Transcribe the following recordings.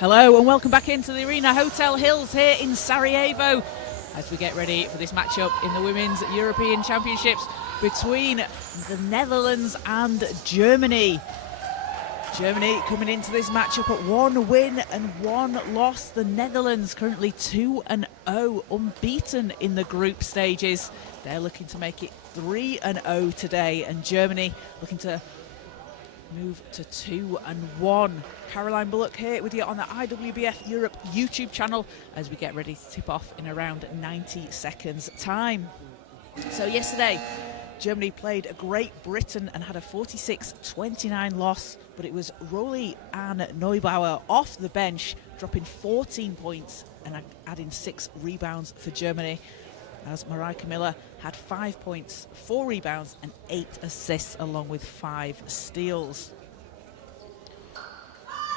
Hello and welcome back into the arena, Hotel Hills here in Sarajevo, as we get ready for this matchup in the Women's European Championships between the Netherlands and Germany. Germany coming into this matchup at 1 win and 1 loss. The Netherlands currently 2-0, unbeaten in the group stages. They're looking to make it 3-0 today, and Germany looking to move to 2-1. Caroline Bullock here with you on the IWBF Europe YouTube channel as we get ready to tip off in around 90 seconds time. So yesterday, Germany played Great Britain and had a 46-29 loss, but it was Rolie Ann Neubauer off the bench, dropping 14 points and adding 6 rebounds for Germany, as Marijke Miller had 5 points, 4 rebounds and 8 assists, along with 5 steals.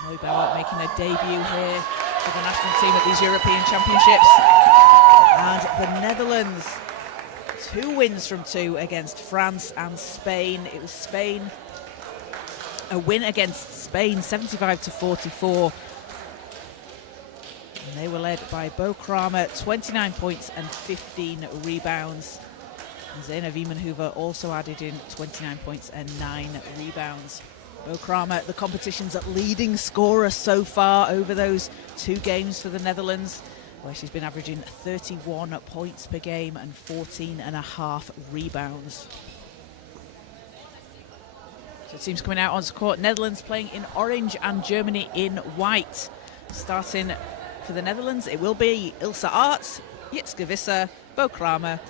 Neubauer making a debut here for the national team at these European Championships. And the Netherlands, 2 wins from 2 against France and Spain. It was Spain, a win against Spain, 75-44. And they were led by Bo Kramer, 29 points and 15 rebounds. And Zeina Wiemenhuber also added in 29 points and 9 rebounds. Bo Kramer, the competition's leading scorer so far over those 2 games for the Netherlands, where she's been averaging 31 points per game and 14.5 rebounds. So teams coming out onto court. Netherlands playing in orange and Germany in white. Starting for the Netherlands, it will be Ilse Aerts, Jitske Visser, Bo Kramer,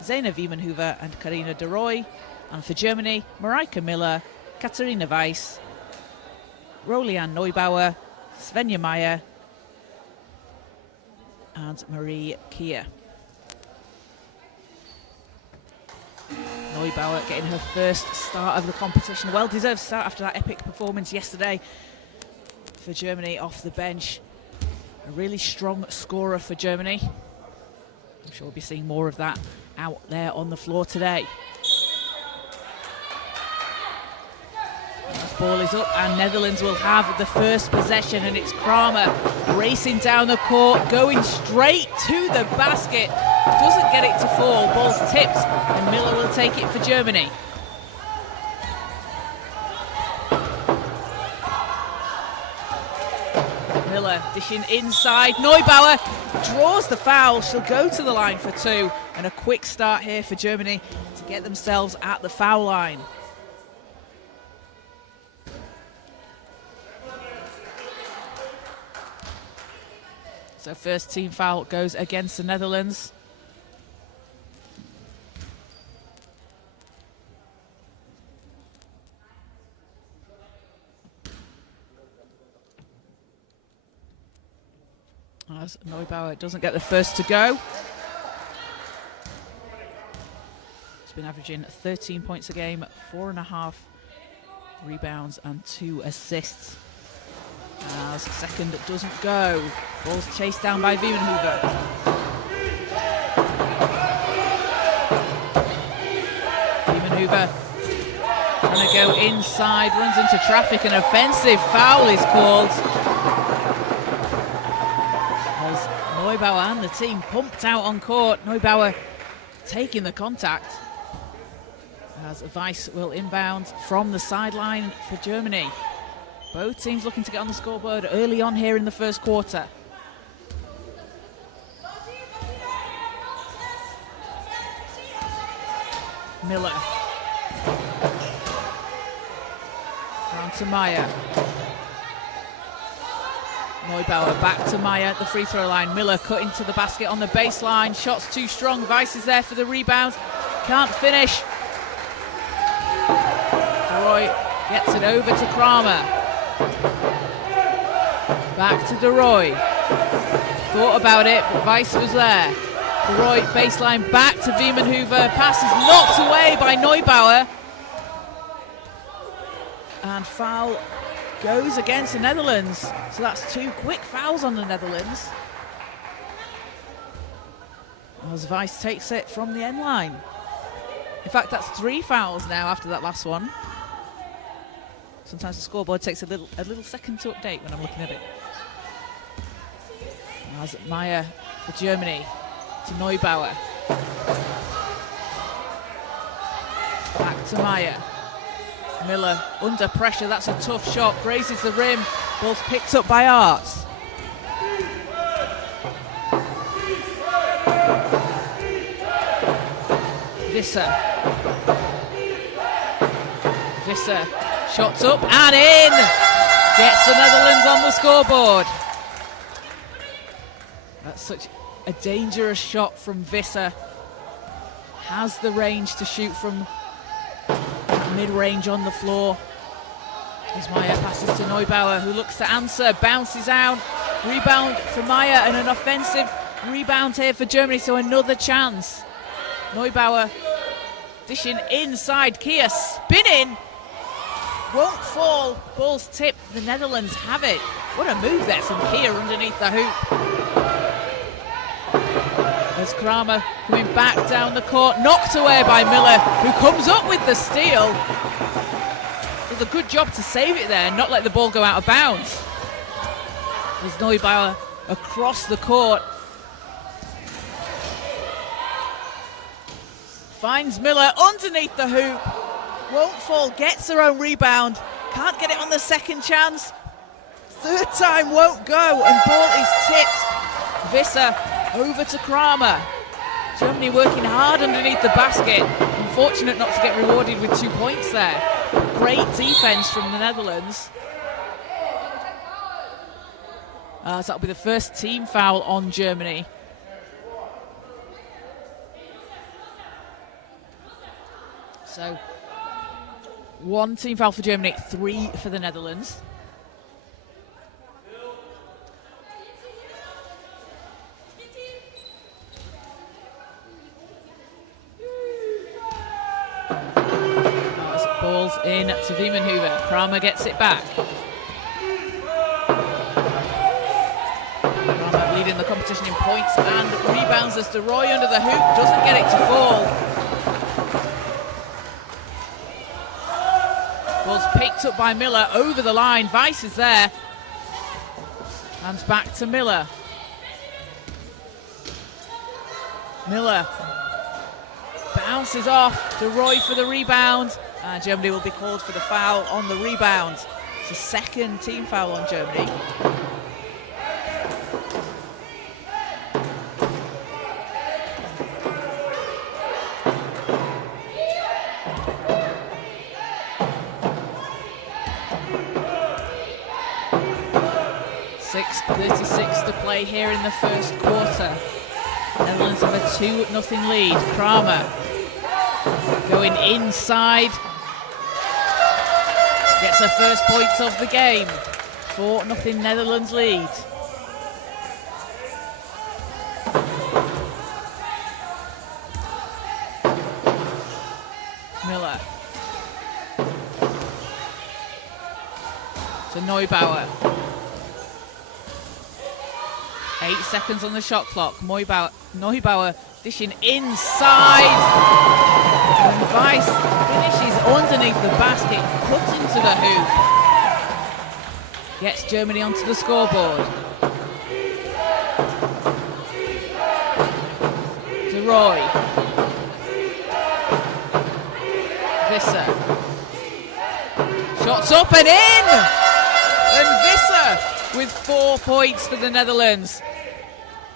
Zeina Wiemenhuber and Carina de Rooij. And for Germany, Marijke Miller, Katharina Weiss, Rolie Ann Neubauer, Svenja Meyer and Marie Kier. Neubauer getting her first start of the competition. A well-deserved start after that epic performance yesterday for Germany off the bench. A really strong scorer for Germany. I'm sure we'll be seeing more of that out there on the floor today. This ball is up and Netherlands will have the first possession, and it's Kramer racing down the court, going straight to the basket. Doesn't get it to fall, ball's tipped and Miller will take it for Germany. Miller dishing inside, Neubauer draws the foul, she'll go to the line for 2, and a quick start here for Germany to get themselves at the foul line. So first team foul goes against the Netherlands. As Neubauer doesn't get the first to go. He's been averaging 13 points a game, 4.5 rebounds and 2 assists. As the second doesn't go. Ball's chased down by Wiemenhuber. Wiemenhuber trying to go inside, runs into traffic, an offensive foul is called. As Neubauer and the team pumped out on court. Neubauer taking the contact. As Weiss will inbound from the sideline for Germany. Both teams looking to get on the scoreboard early on here in the first quarter. Miller. Round to Meyer. Neubauer back to Meyer at the free throw line. Miller cut into the basket on the baseline. Shot's too strong. Weiss is there for the rebound. Can't finish. de Rooij gets it over to Kramer. Back to de Rooij. Thought about it, but Weiss was there. De Rooij baseline back to Wiemenhuber. Pass is knocked away by Neubauer. And foul goes against the Netherlands. So that's 2 quick fouls on the Netherlands. As Weiss takes it from the end line. In fact, that's 3 fouls now after that last one. Sometimes the scoreboard takes a little second to update when I'm looking at it. As Meyer for Germany to Neubauer. Back to Meyer. Miller under pressure, that's a tough shot, grazes the rim, ball's picked up by Arts. Visser. Visser, shots up and in! Gets the Netherlands on the scoreboard. That's such a dangerous shot from Visser. Has the range to shoot from mid-range on the floor. As Meyer passes to Neubauer, who looks to answer, bounces out. Rebound for Meyer and an offensive rebound here for Germany, so another chance. Neubauer dishing inside, Kia spinning. Won't fall, ball's tipped, the Netherlands have it. What a move there from Kia underneath the hoop. As Kramer coming back down the court, knocked away by Miller, who comes up with the steal. Does a good job to save it there and not let the ball go out of bounds. As Neubauer across the court. Finds Miller underneath the hoop. Won't fall, gets her own rebound. Can't get it on the second chance. Third time won't go, and ball is tipped. Visser over to Kramer. Germany working hard underneath the basket. Unfortunate not to get rewarded with 2 points there. Great defense from the Netherlands. So that'll be the first team foul on Germany. So 1 team foul for Germany, 3 for the Netherlands. Ball's in to Wiemenhuber. Kramer gets it back. Kramer leading the competition in points and rebounds as De Roy under the hoop doesn't get it to fall. Ball's picked up by Miller over the line. Weiss is there. Hands back to Miller. Miller bounces off. De Roy for the rebound. And Germany will be called for the foul on the rebound. It's the second team foul on Germany. .36 to play here in the first quarter. Netherlands have a 2-0 lead. Kramer going inside. Gets her first points of the game. 4-0 Netherlands lead. Miller. To Neubauer. 8 seconds on the shot clock. Neubauer dishing inside. And Weiss finishes underneath the basket, cuts into the hoop. Gets Germany onto the scoreboard. De Roy. Visser. Shots up and in! And Visser with 4 points for the Netherlands.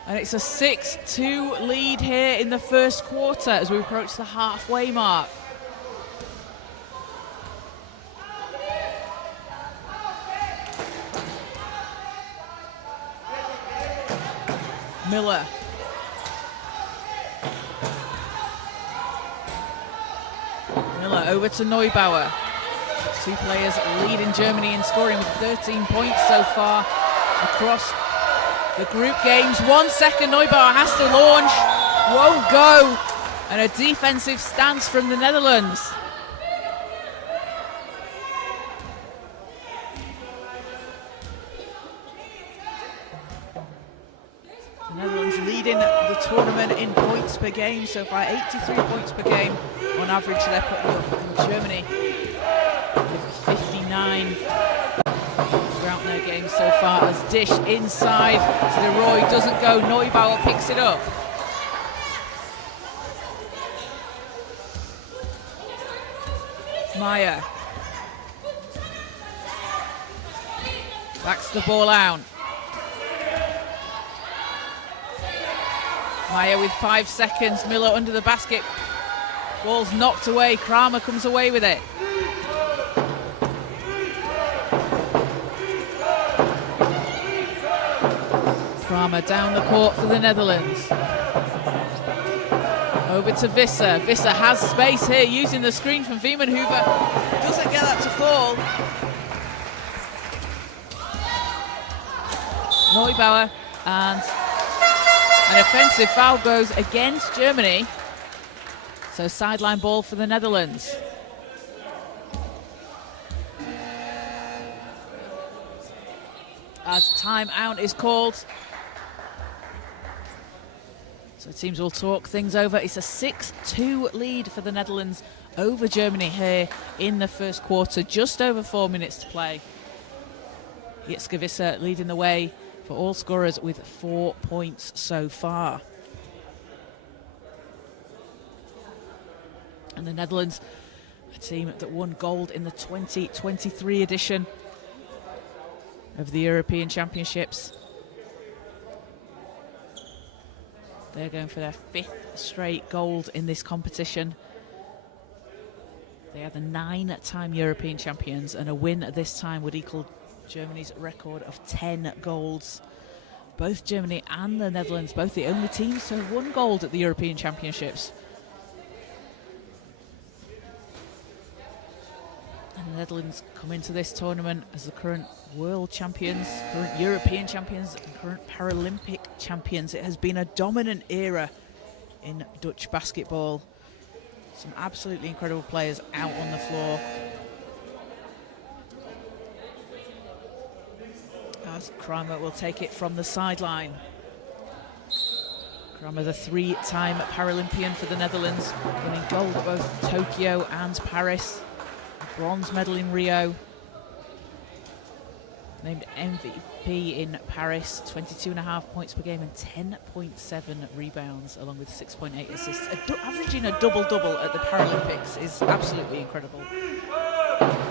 And it's a 6-2 lead here in the first quarter as we approach the halfway mark. Miller. Miller over to Neubauer. 2 players leading Germany in scoring with 13 points so far across the group games. 1 second, Neubauer has to launch, won't go, and a defensive stance from the Netherlands. The Netherlands leading the tournament in points per game so far, 83 points per game on average they're putting up, in Germany with 59. throughout their game so far. As dish inside to De Roy, doesn't go. Neubauer picks it up. Meyer backs the ball out. Meyer with 5 seconds. Miller under the basket. Ball's knocked away. Kramer comes away with it. Kramer down the court for the Netherlands. Over to Visser. Visser has space here using the screen from Wiemenhuber. Doesn't get that to fall. Neubauer, and an offensive foul goes against Germany. So sideline ball for the Netherlands. As timeout is called. So teams will talk things over. It's a 6-2 lead for the Netherlands over Germany here in the first quarter. Just over 4 minutes to play. Jitske Visser leading the way for all scorers with 4 points so far. And the Netherlands, a team that won gold in the 2023 edition of the European Championships. They're going for their 5th straight gold in this competition. They are the 9-time European champions, and a win at this time would equal Germany's record of 10 golds. Both Germany and the Netherlands, both the only teams to have won gold at the European Championships. And the Netherlands come into this tournament as the current world champions, current European champions, and current Paralympic champions. It has been a dominant era in Dutch basketball. Some absolutely incredible players out on the floor. As Kramer will take it from the sideline. Kramer, the 3-time Paralympian for the Netherlands, winning gold at both Tokyo and Paris. A bronze medal in Rio. Named MVP in Paris, 22.5 points per game and 10.7 rebounds, along with 6.8 assists. Averaging a double-double at the Paralympics is absolutely incredible.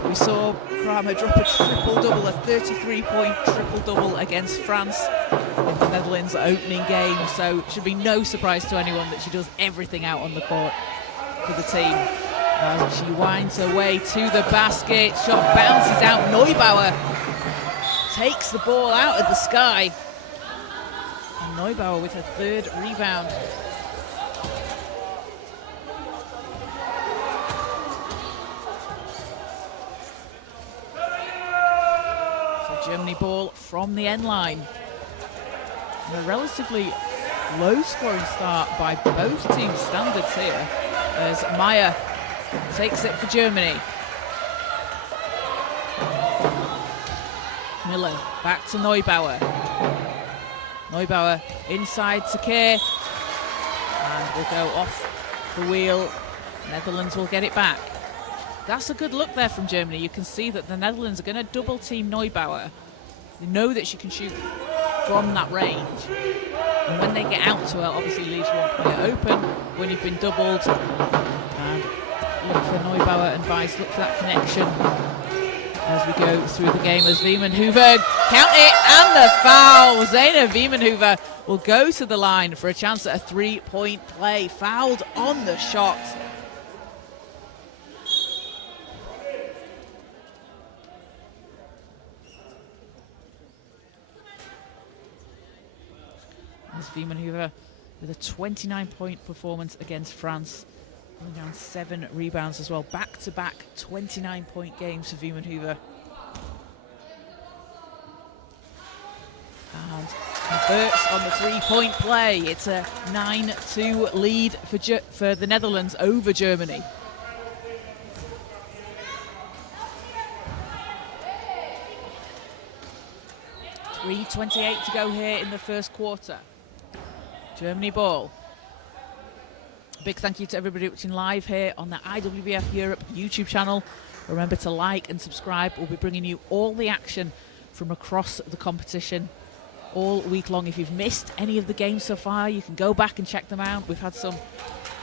We saw Kramer drop a triple-double, a 33-point triple-double against France in the Netherlands opening game, so it should be no surprise to anyone that she does everything out on the court for the team. She winds her way to the basket, shot bounces out, Neubauer takes the ball out of the sky. And Neubauer with her 3rd rebound. So Germany ball from the end line. And a relatively low-scoring start by both teams' standards here, as Meyer takes it for Germany. Miller back to Neubauer. Neubauer inside to Kerr, and will go off the wheel. Netherlands will get it back. That's a good look there from Germany. You can see that the Netherlands are going to double team Neubauer. They know that she can shoot from that range, and when they get out to her, obviously leaves one player open when you've been doubled. And look for Neubauer and Weiss, look for that connection as we go through the game, as Wiemenhuber count it, and the foul. Zeina Wiemenhuber will go to the line for a chance at a 3-point play. Fouled on the shot. As Wiemenhuber with a 29-point performance against France. Pulling down 7 rebounds as well. Back-to-back 29-point games for Wiemenhuber. And converts on the 3-point play. It's a 9-2 lead for the Netherlands over Germany. .3:28 to go here in the first quarter. Germany ball. Big thank you to everybody watching live here on the IWBF Europe YouTube channel. Remember to like and subscribe. We'll be bringing you all the action from across the competition all week long. If you've missed any of the games so far, you can go back and check them out. We've had some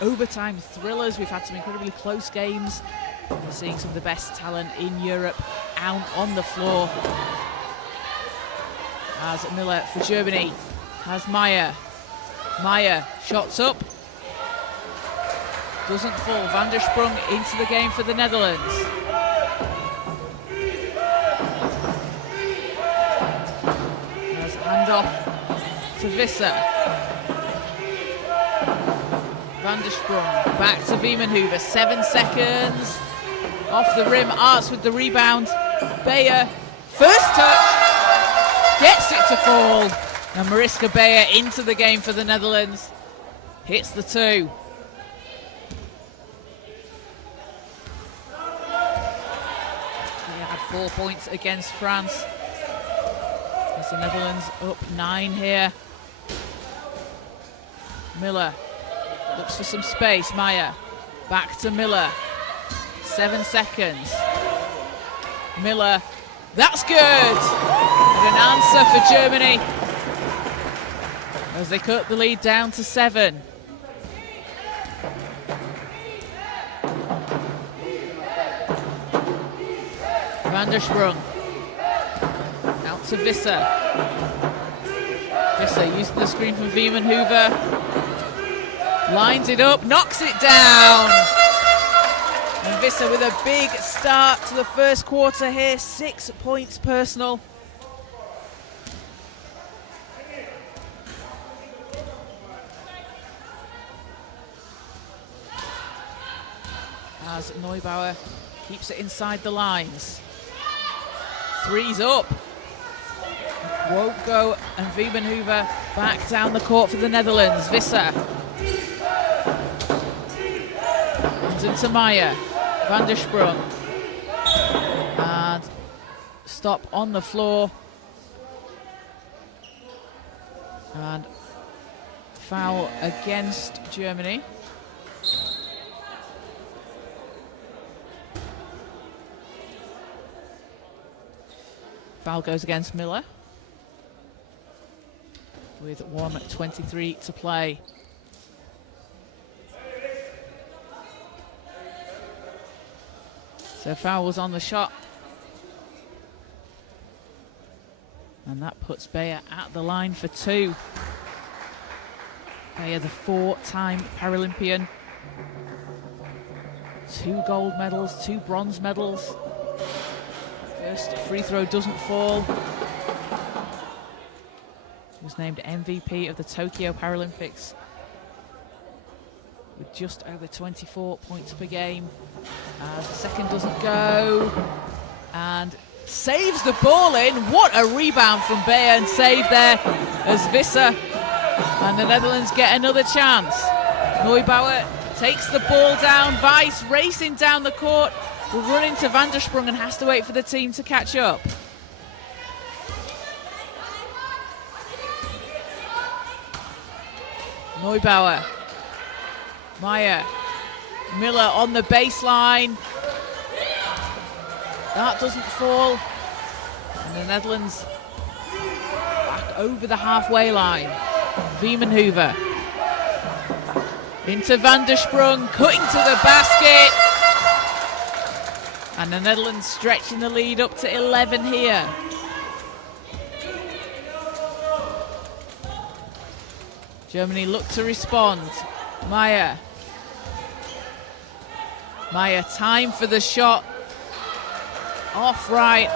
overtime thrillers, we've had some incredibly close games. We're seeing some of the best talent in Europe out on the floor. As Miller for Germany has Meyer. Meyer shots up. Doesn't fall. Van der Sprung into the game for the Netherlands. There's a handoff to Visser. Van der Sprung back to Wiemenhuber. 7 seconds. Off the rim. Arts with the rebound. Beyer. First touch. Gets it to fall. And Mariska Beyer into the game for the Netherlands. Hits the 2. They had 4 points against France. As the Netherlands up 9 here. Miller looks for some space. Meyer back to Miller. 7 seconds. Miller, that's good. And an answer for Germany as they cut the lead down to 7. Van der Sprung out to Visser. Visser using the screen from Wiemenhuber. Lines it up, knocks it down. And Visser with a big start to the first quarter here. 6 points personal. As Neubauer keeps it inside the lines. 3's up. Won't go, and Wiemenhuber back down the court for the Netherlands. Visser. Comes into Meyer. Van der Sprung. And stop on the floor. And foul against Germany. Foul goes against Miller with 1:23 to play. So foul was on the shot. And that puts Beyer at the line for 2. Beyer, the 4-time Paralympian. 2 gold medals, 2 bronze medals. First free throw doesn't fall. He was named MVP of the Tokyo Paralympics with just over 24 points per game. As the second doesn't go, and saves the ball in. What a rebound from Beyer, and save there as Visser and the Netherlands get another chance. Neubauer takes the ball down. Weiss racing down the court. Will run into Van der Sprung and has to wait for the team to catch up. Neubauer. Meyer. Miller on the baseline. That doesn't fall. And the Netherlands back over the halfway line. Wiemenhuber. Into Van der Sprung, cutting to the basket. And the Netherlands stretching the lead up to 11 here. Germany look to respond. Meyer. Meyer, time for the shot. Off right.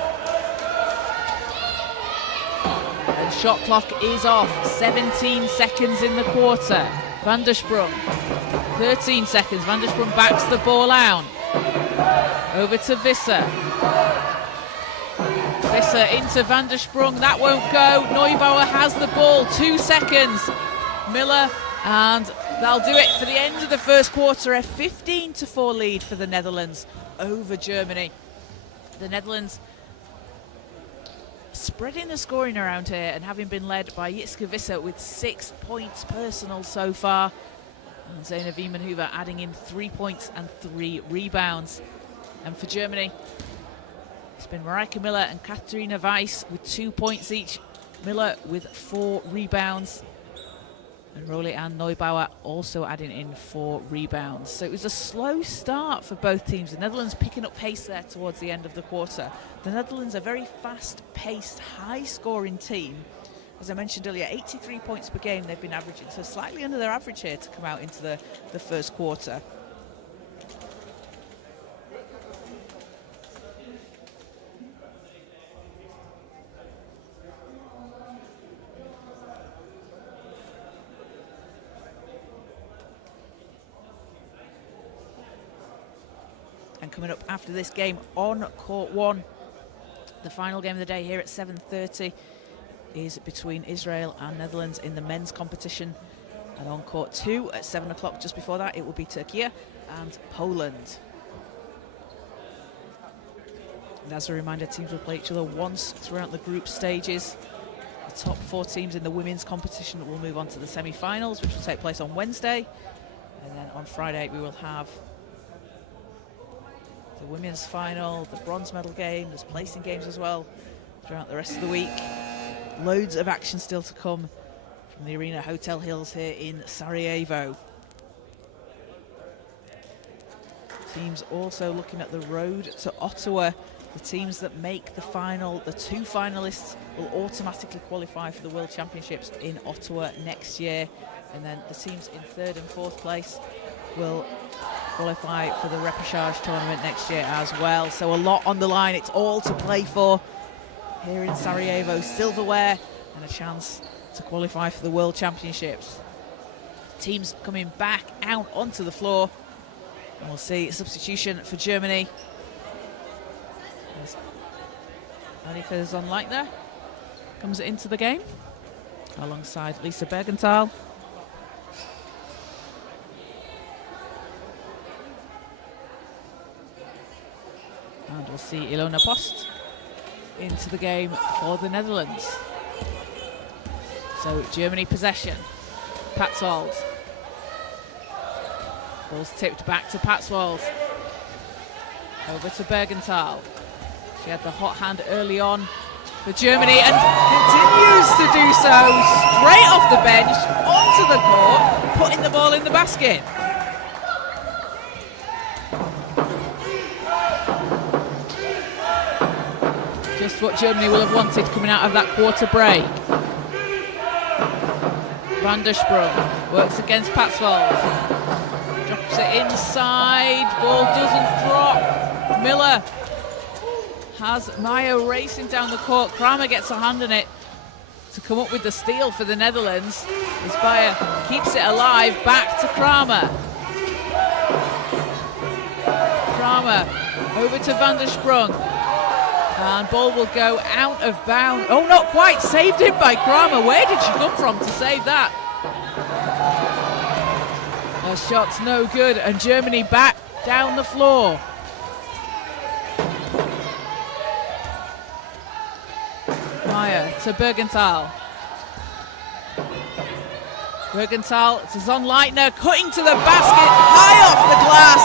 And shot clock is off. 17 seconds in the quarter. Van der Sprung. 13 seconds. Van der Sprung backs the ball out. Over to Visser. Visser into Van der Sprung. That won't go. Neubauer has the ball. 2 seconds. Miller, and that'll do it for the end of the first quarter. A 15-4 lead for the Netherlands over Germany. The Netherlands spreading the scoring around here and having been led by Jitske Visser with 6 points personal so far. And Zeina Wiemenhuber adding in 3 points and 3 rebounds. And for Germany, It's been Marijke Miller and Katarina Weiss with 2 points each. Miller with 4 rebounds. And Rolie-Anne Neubauer also adding in 4 rebounds. So it was a slow start for both teams. The Netherlands picking up pace there towards the end of the quarter. The Netherlands are a very fast-paced, high-scoring team. As I mentioned earlier, 83 points per game they've been averaging, so slightly under their average here to come out into the first quarter. And coming up after this game on court 1, the final game of the day here at 7:30 is between Israel and Netherlands in the men's competition. And on court 2 at 7 o'clock, just before that, it will be Turkey and Poland. And as a reminder, teams will play each other once throughout the group stages. The top 4 teams in the women's competition will move on to the semi-finals, which will take place on Wednesday. And then on Friday, we will have the women's final, the bronze medal game, there's placing games as well throughout the rest of the week. Loads of action still to come from the Arena Hotel Hills here in Sarajevo. Teams also looking at the road to Ottawa. The teams that make the final, the 2 finalists, will automatically qualify for the World Championships in Ottawa next year. And then the teams in 3rd and 4th place will qualify for the repechage tournament next year as well. So a lot on the line. It's all to play for here in Sarajevo. Silverware and a chance to qualify for the World Championships. Teams coming back out onto the floor. And we'll see a substitution for Germany. Annika Zonleitner comes into the game alongside Lisa Bergenthal. And we'll see Ilona Post into the game for the Netherlands. So Germany possession. Patswold. Ball's tipped back to Patswold. Over to Bergenthal. She had the hot hand early on for Germany and continues to do so. Straight off the bench, onto the court, putting the ball in the basket. Just what Germany will have wanted coming out of that quarter break. Van der Sprung works against Patswold. Drops it inside, ball doesn't drop. Miller has Maya racing down the court. Kramer gets a hand in it to come up with the steal for the Netherlands. Isbaya keeps it alive, back to Kramer. Kramer over to Van der Sprung. And ball will go out of bounds. Oh, not quite. Saved it by Kramer. Where did she come from to save that? Her shot's no good. And Germany back down the floor. Meyer to Bergenthal. Bergenthal to Zonleitner. Cutting to the basket. High off the glass.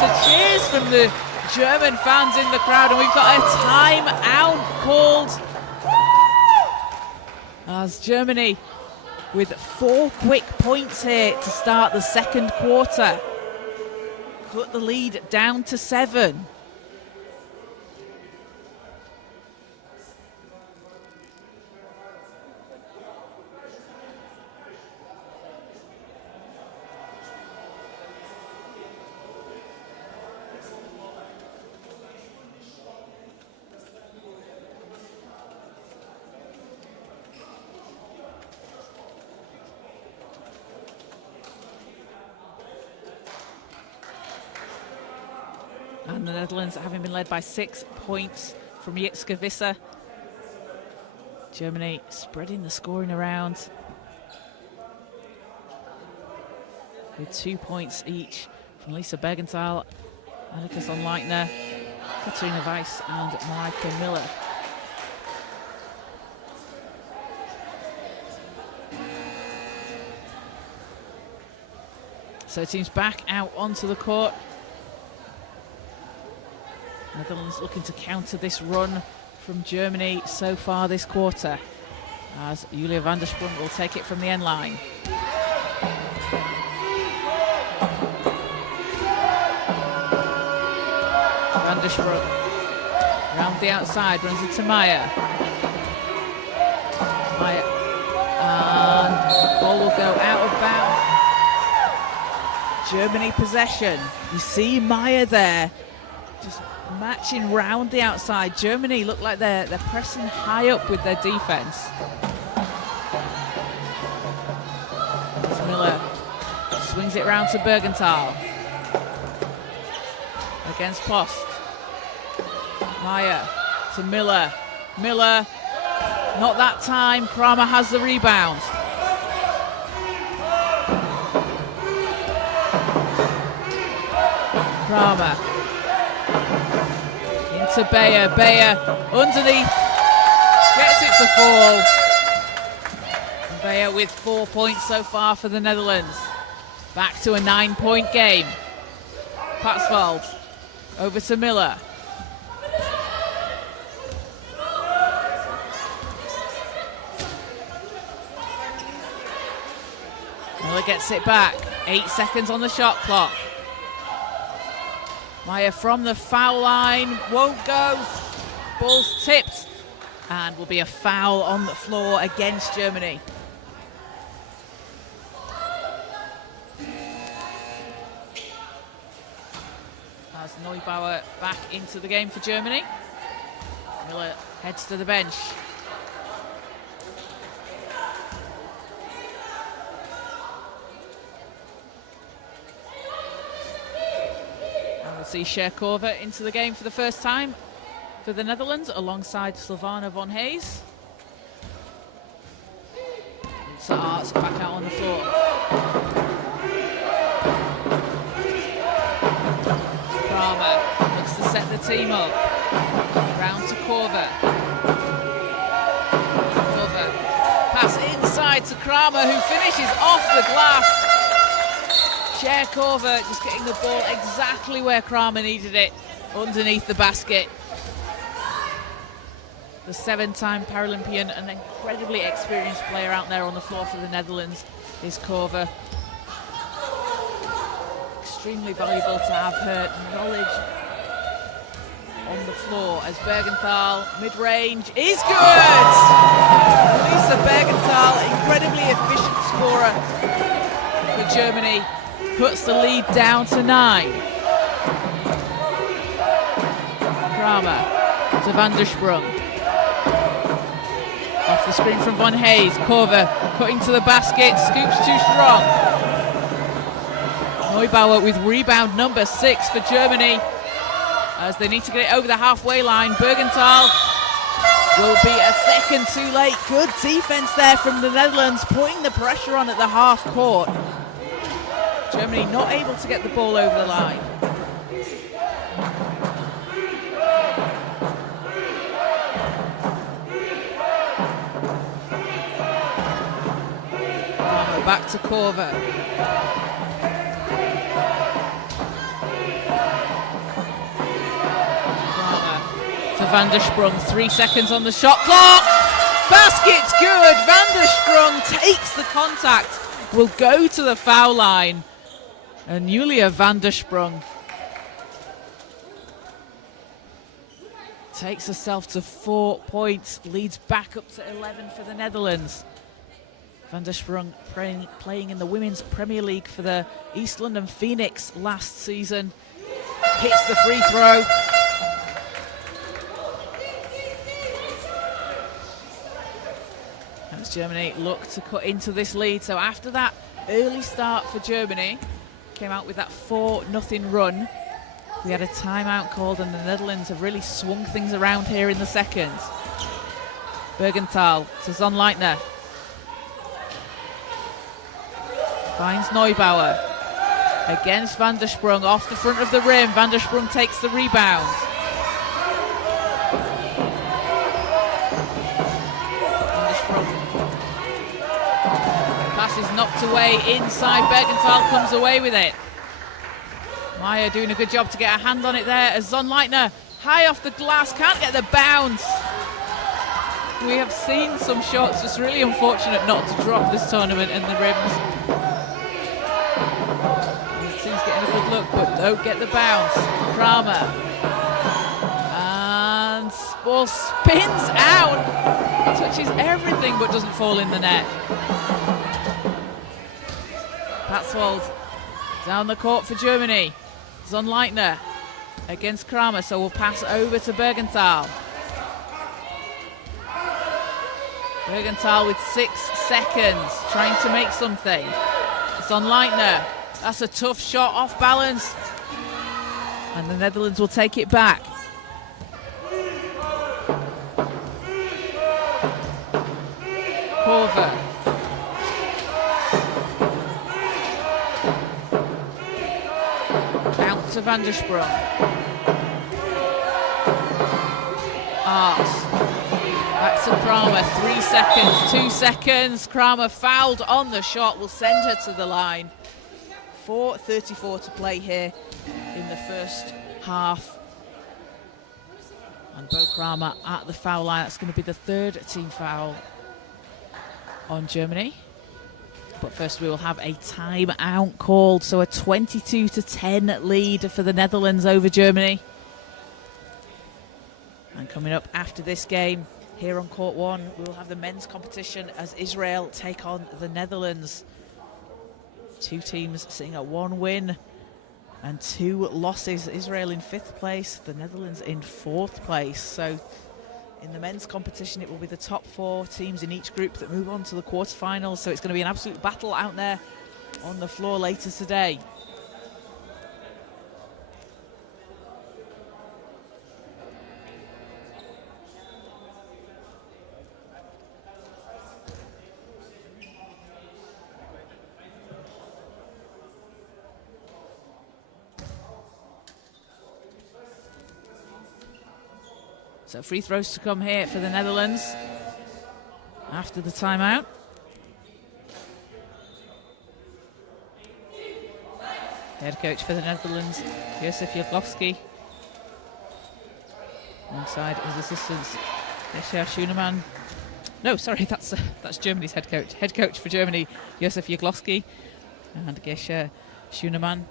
So cheers from the German fans in the crowd, and we've got a timeout called as Germany with 4 quick points here to start the second quarter. Cut the lead down to 7. And the Netherlands having been led by 6 points from Jitske Visser. Germany spreading the scoring around with 2 points each from Lisa Bergenthal, Annika Zonleitner, Katarina Weiss and Marijke Miller. So teams back out onto the court. Netherlands looking to counter this run from Germany so far this quarter, as Julia van der Sprong will take it from the end line. Van der Sprong round the outside, runs it to Maya. Maya, and ball will go out of bounds. Germany possession. You see Maya there, just matching round the outside. Germany look like they're pressing high up with their defense. As Miller swings it round to Bergenthal. Against Post. Maya to Miller. Miller, not that time. Kramer has the rebound. Kramer into Beyer. Beyer underneath, gets it to fall. Beyer with 4 points so far for the Netherlands. Back to a 9-point game. Patsvald over to Miller. Miller gets it back. 8 seconds on the shot clock. Maya from the foul line, won't go. Ball's tipped, and will be a foul on the floor against Germany. As Neubauer back into the game for Germany. Miller heads to the bench. See Sherkova into the game for the first time for the Netherlands alongside Sylvana von Hayes. So Arts back out on the floor. Kramer looks to set the team up. Round to Korver. Korver. Pass inside to Kramer, who finishes off the glass. Sherkova just getting the ball exactly where Kramer needed it, underneath the basket. The 7-time Paralympian, an incredibly experienced player out there on the floor for the Netherlands, is Korver. Extremely valuable to have her knowledge on the floor as Bergenthal, mid-range, is good! Lisa Bergenthal, incredibly efficient scorer for Germany. Puts the lead down to 9. Kramer to Van der Sprong. Off the screen from Von Hayes. Korver cutting to the basket. Scoops too strong. Neubauer with rebound number 6 for Germany, as they need to get it over the halfway line. Bergenthal will be a second too late. Good defense there from the Netherlands, putting the pressure on at the half court. Germany not able to get the ball over the line. Back to Korver. To Van der Sprong, 3 seconds on the shot clock. Basket's good. Van der Sprong takes the contact, will go to the foul line. And Julia van der Sprong takes herself to 4 points, leads back up to 11 for the Netherlands. Van der Sprong playing in the Women's Premier League for the East London Phoenix last season. Hits the free throw. As Germany look to cut into this lead. So after that early start for Germany, came out with that 4-0 run. We had a timeout called, and the Netherlands have really swung things around here in the second. Bergenthal to Zonleitner. Finds Neubauer. Against Van der Sprong, off the front of the rim. Van der Sprong takes the rebound. Van der Sprong. Pass is knocked away inside. Bergenthal comes away with it. Maya doing a good job to get a hand on it there as Zonleitner high off the glass, can't get the bounce. We have seen some shots, just really unfortunate not to drop this tournament in the rims. This team's getting a good look, but don't get the bounce. Kramer. And ball spins out. Touches everything but doesn't fall in the net. Patzwald down the court for Germany. Zonleitner against Kramer, so we'll pass over to Bergenthal. Bergenthal with 6 seconds, trying to make something. Zonleitner, that's a tough shot, off balance. And the Netherlands will take it back. Korver. Out to Van der Sprong. Arts. Back to Kramer, 3 seconds, 2 seconds. Kramer fouled on the shot, will send her to the line. 4:34 to play here in the first half. And Bo Kramer at the foul line. That's going to be the 3rd team foul on Germany. But first we will have a timeout called, so a 22-10 lead for the Netherlands over Germany. And coming up after this game, here on Court 1, we will have the men's competition as Israel take on the Netherlands. 2 teams sitting at 1 win and 2 losses. Israel in 5th place, the Netherlands in 4th place. So in the men's competition, it will be the top 4 teams in each group that move on to the quarterfinals. So it's going to be an absolute battle out there on the floor later today. So free throws to come here for the Netherlands after the timeout. Head coach for the Netherlands, Josef Jablowski, alongside his assistants, Gesher Schunemann. No, sorry, that's Germany's head coach. Head coach for Germany, Josef Jablowski, and Gesher Schunemann.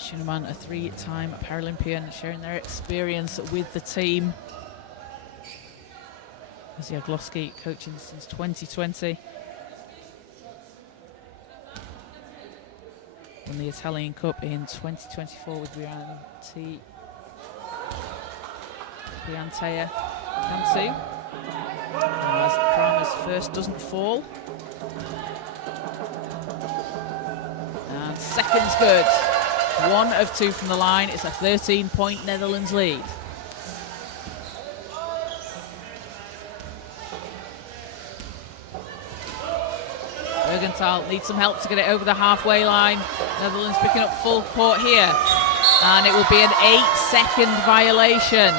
Schunemann, a 3-time Paralympian, sharing their experience with the team. As Jablowski coaching since 2020. Won the Italian Cup in 2024 with Briantea Cantu. As Kramer's first doesn't fall. And second's good. 1 of 2 from the line. It's a 13-point Netherlands lead. Bergenthal needs some help to get it over the halfway line. Netherlands picking up full court here. And it will be an 8-second violation.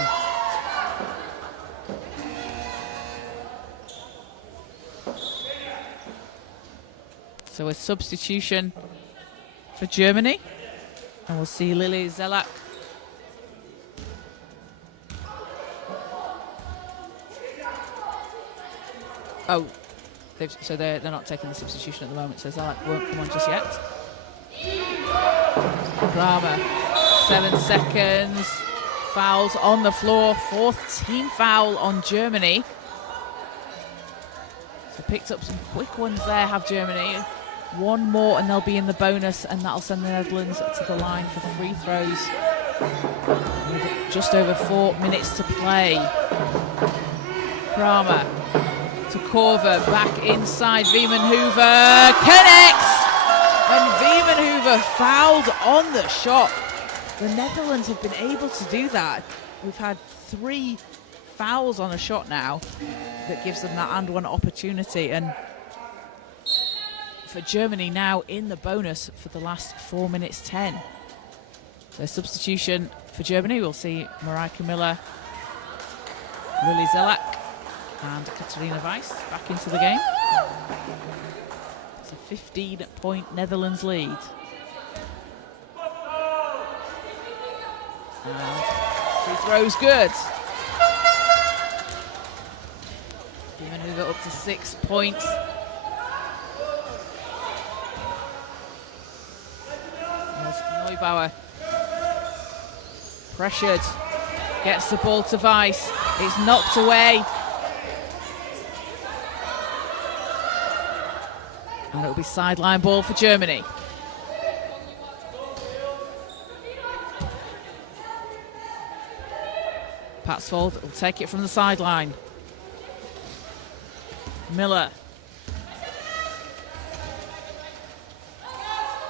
So a substitution for Germany. And we'll see Lily Zelak. Oh, so they're not taking the substitution at the moment, so Zelak won't come on just yet. Kramer, 7 seconds. Fouls on the floor, 4th team foul on Germany. So picked up some quick ones there, have Germany. 1 more and they'll be in the bonus, and that'll send the Netherlands to the line for free throws. With just over 4 minutes to play. Kramer to Korver, back inside. Wiemenhoover connects! And Wiemenhoover fouled on the shot. The Netherlands have been able to do that. We've had 3 fouls on a shot now that gives them that and 1 opportunity. And for Germany now in the bonus for the last 4 minutes 10. So substitution for Germany, we'll see Marijke Miller, Lily Zelak and Katarina Weiss back into the game. It's a 15-point Netherlands lead. And free throw's good. Viemenhöfer up to 6 points. There's Neubauer. Pressured. Gets the ball to Weiss. It's knocked away. And it'll be sideline ball for Germany. Patzvold will take it from the sideline. Miller.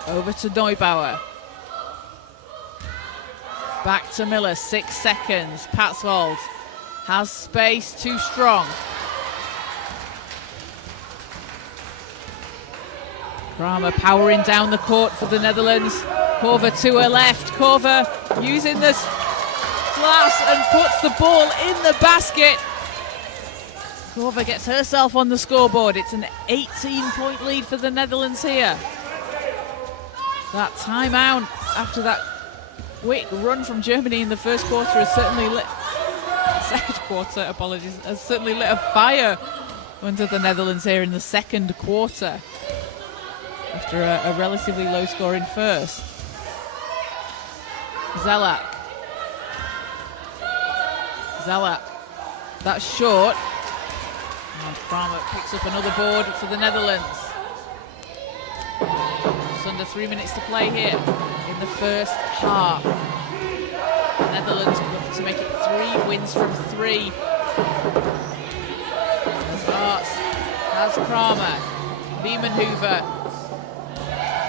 Over to Neubauer. Back to Miller, 6 seconds. Patzvold has space, too strong. Kramer powering down the court for the Netherlands. Korver to her left. Korver using this glass and puts the ball in the basket. Korver gets herself on the scoreboard. It's an 18-point lead for the Netherlands here. That timeout after that quick run from Germany in the first quarter has certainly lit, second quarter, apologies, has certainly lit a fire under the Netherlands here in the second quarter after a relatively low score in first. Zeller. That's short. And Kramer picks up another board for the Netherlands. It's under 3 minutes to play here in the first half. The Netherlands looking to make it 3 wins from 3. Starts has Kramer. Viemenhöfer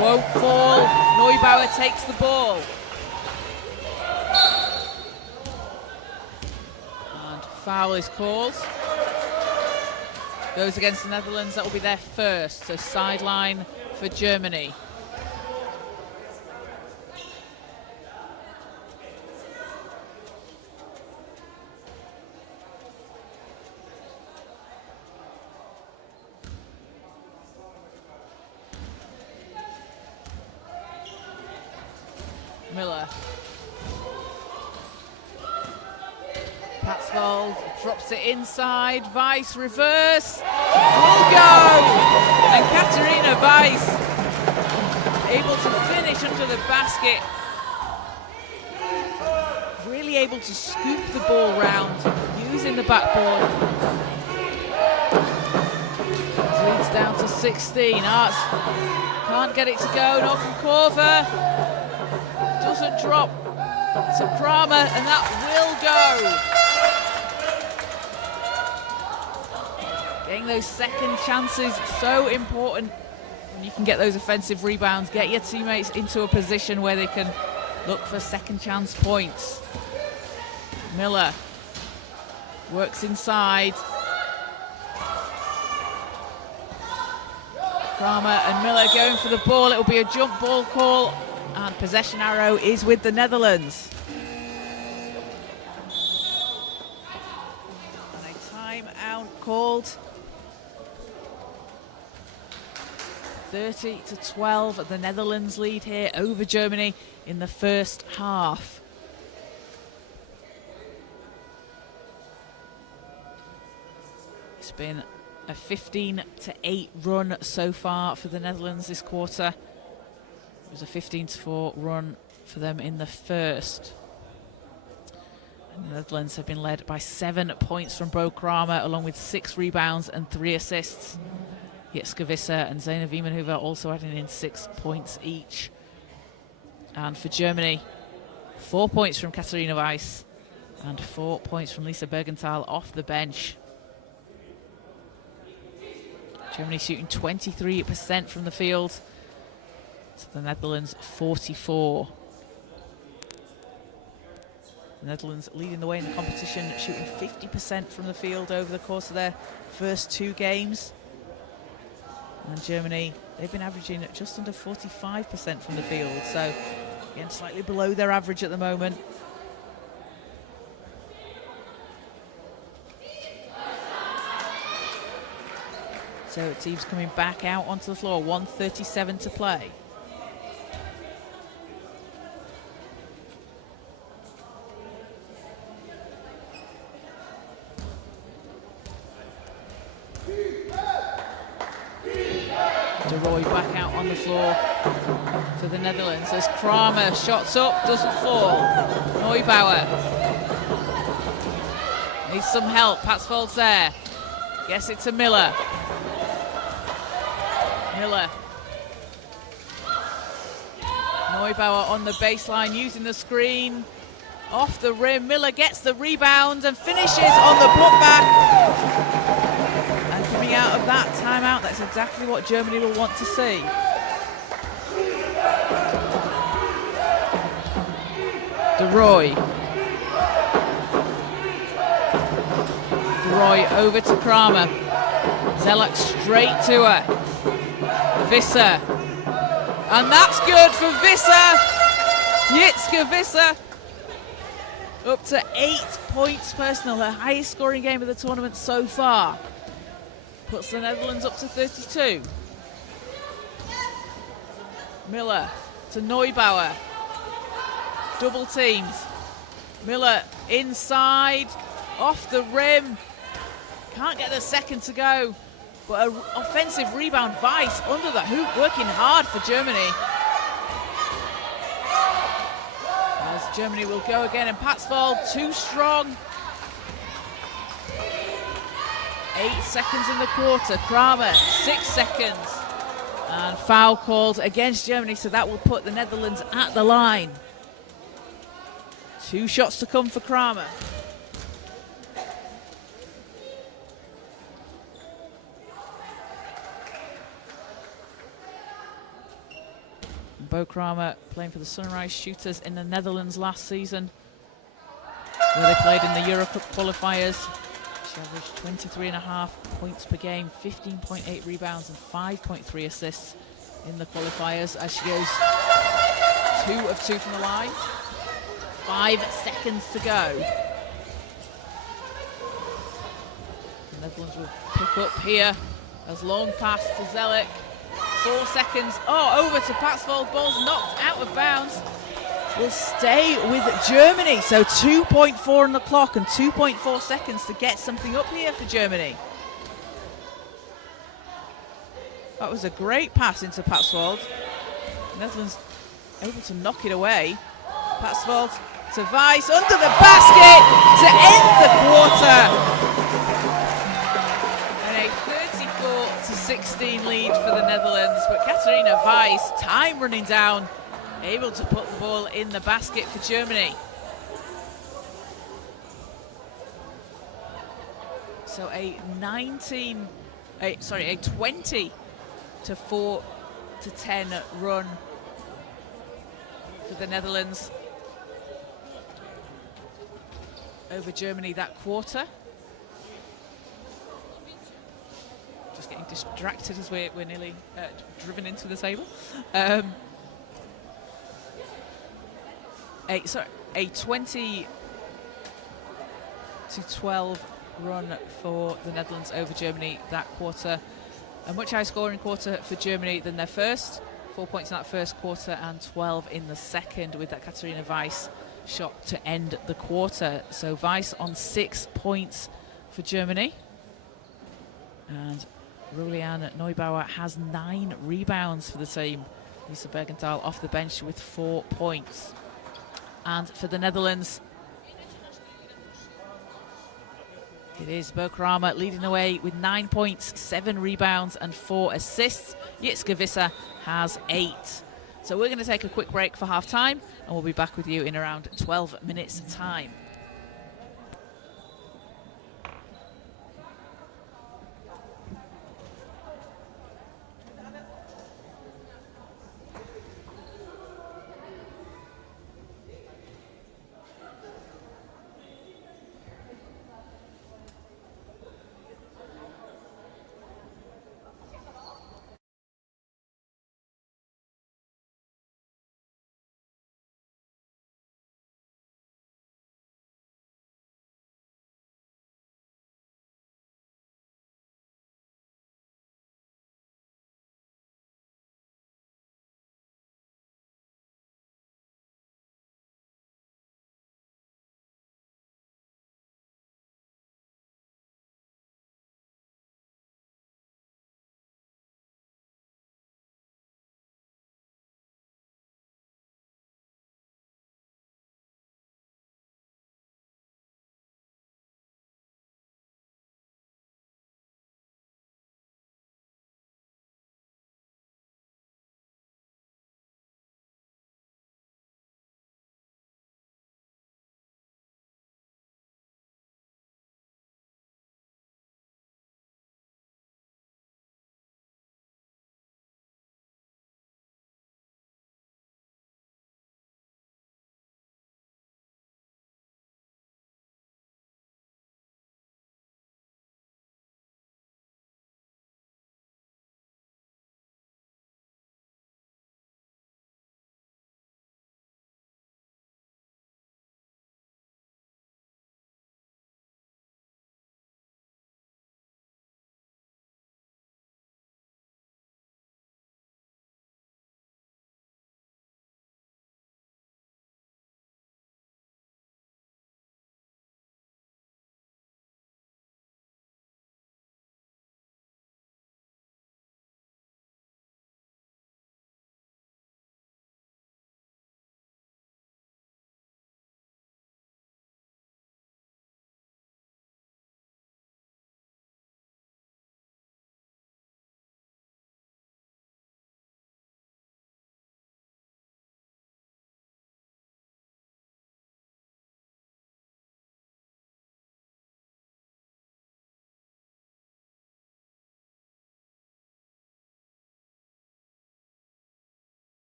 won't fall. Neubauer takes the ball. And foul is called. Goes against the Netherlands. That will be their first. So sideline for Germany. Miller. Patzvold drops it inside. Weiss reverse. Will go! And Katharina Weiss able to finish under the basket. Really able to scoop the ball round using the backboard. Leads down to 16. Arts can't get it to go. Not from Korver. Doesn't drop to Kramer, and that will go. Getting those second chances, so important when you can get those offensive rebounds, get your teammates into a position where they can look for second chance points. Miller works inside. Kramer and Miller going for the ball. It will be a jump ball call. And possession arrow is with the Netherlands. And a timeout called. 30-12, the Netherlands lead here over Germany in the first half. It's been a 15-8 run so far for the Netherlands this quarter. It was a 15-4 run for them in the first. And the Netherlands have been led by 7 points from Bo Kramer, along with 6 rebounds and 3 assists. Jitske Visser and Zeina Viemenhöfer also adding in 6 points each. And for Germany, 4 points from Katharina Weiss and 4 points from Lisa Bergenthal off the bench. Germany shooting 23% from the field. To the Netherlands 44. The Netherlands leading the way in the competition, shooting 50% from the field over the course of their first 2 games. And Germany, they've been averaging at just under 45% from the field, so again slightly below their average at the moment. So teams coming back out onto the floor, 1:37 to play. De Roy back out on the floor for the Netherlands as Kramer shots up, doesn't fall. Neubauer needs some help. Patsvold's there. Gets it to Miller. Miller. Neubauer on the baseline using the screen. Off the rim. Miller gets the rebound and finishes on the putback. And coming out of that timeout, that's exactly what Germany will want to see. De Roy. De Roy over to Kramer. Zelak straight to her. Visser. And that's good for Visser. Jitske Visser. Up to 8 points personal, her highest scoring game of the tournament so far. Puts the Netherlands up to 32. Miller to Neubauer. Double teams. Miller inside, off the rim. Can't get the second to go. But an offensive rebound, Weiss under the hoop, working hard for Germany. As Germany will go again, and Patsvold too strong. 8 seconds in the quarter. Kramer, 6 seconds. And foul called against Germany, so that will put the Netherlands at the line. 2 shots to come for Kramer. Bo Kramer playing for the Sunrise Shooters in the Netherlands last season, where they played in the Euro Cup qualifiers. She averaged 23.5 points per game, 15.8 rebounds and 5.3 assists in the qualifiers as she goes 2 of 2 from the line. 5 seconds to go. The Netherlands will pick up here as long pass to Zelak. 4 seconds. Oh, over to Patsvold. Ball's knocked out of bounds. Will stay with Germany. So 2.4 on the clock and 2.4 seconds to get something up here for Germany. That was a great pass into Patsvold. Netherlands able to knock it away. Patsvold to Weiss under the basket to end the quarter. 16 lead for the Netherlands, but Katharina Weiss, time running down, able to put the ball in the basket for Germany. So a 20 to 4 to 10 run for the Netherlands over Germany that quarter. Just getting distracted as we're nearly driven into the table. A 20 to 12 run for the Netherlands over Germany that quarter. A much higher scoring quarter for Germany than their first. 4 points in that first quarter and 12 in the second, with that Katharina Weiss shot to end the quarter. So Weiss on 6 points for Germany. And Juliane Neubauer has 9 rebounds for the team. Lisa Bergenthal off the bench with 4 points. And for the Netherlands, it is Bo Kramer leading the way with 9 points, 7 rebounds and 4 assists. Jitske Visser has 8. So we're going to take a quick break for half time, and we'll be back with you in around 12 minutes time.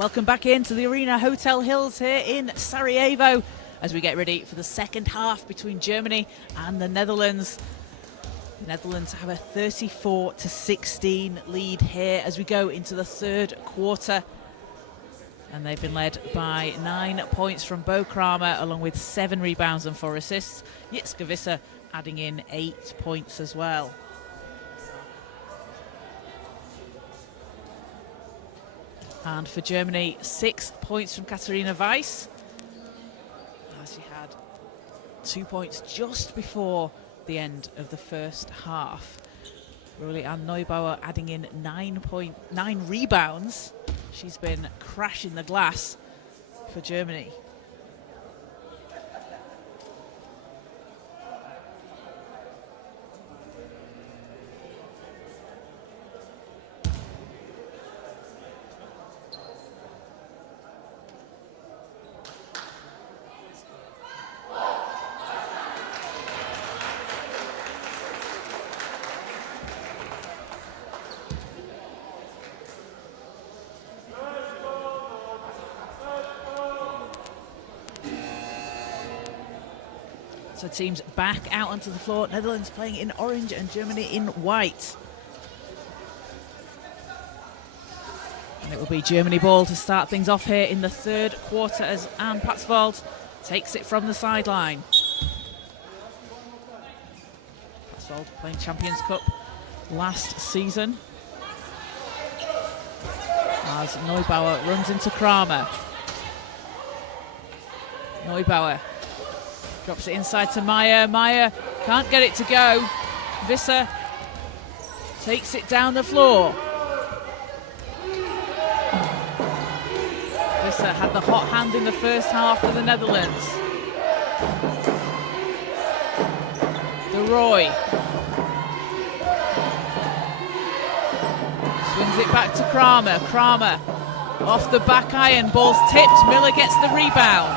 Welcome back into the Arena Hotel Hills here in Sarajevo as we get ready for the second half between Germany and the Netherlands. The Netherlands have a 34-16 lead here as we go into the third quarter. And they've been led by 9 points from Bo Kramer, along with 7 rebounds and 4 assists. Jitske Visser adding in 8 points as well. And for Germany, 6 points from Katharina Weiss. She had 2 points just before the end of the first half. Rolie-Anne Neubauer adding in 9 rebounds. She's been crashing the glass for Germany. So teams back out onto the floor. Netherlands playing in orange and Germany in white. And it will be Germany ball to start things off here in the third quarter as Anne Patsvold takes it from the sideline. Patsvold playing Champions Cup last season. As Neubauer runs into Kramer. Neubauer drops it inside to Meyer. Meyer can't get it to go. Visser takes it down the floor. Visser had the hot hand in the first half for the Netherlands. De Roy swings it back to Kramer. Kramer off the back iron. Ball's tipped. Miller gets the rebound.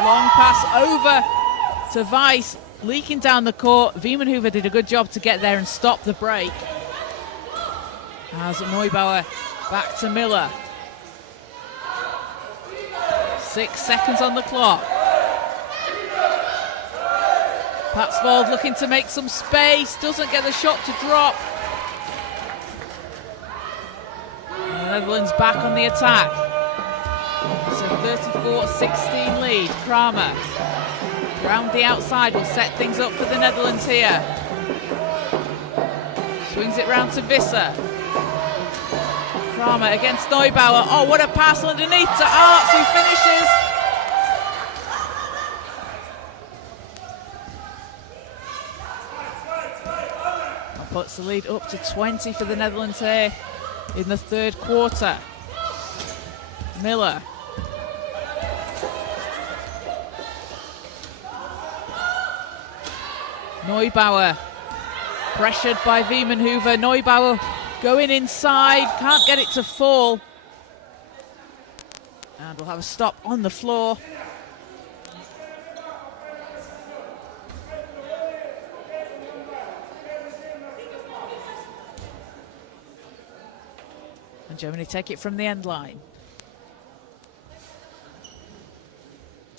Long pass over to Weiss, leaking down the court. Wiemenhuber did a good job to get there and stop the break. As Neubauer back to Miller. 6 seconds on the clock. Patsvold looking to make some space, doesn't get the shot to drop. And the Netherlands back on the attack. It's a 34-16 lead. Kramer round the outside will set things up for the Netherlands here. Swings it round to Visser. Kramer against Neubauer. Oh, what a pass underneath to Arts, who finishes. That puts the lead up to 20 for the Netherlands here in the third quarter. Miller. Neubauer pressured by Wiemenhuber. Neubauer going inside, can't get it to fall. And we'll have a stop on the floor. And Germany take it from the end line.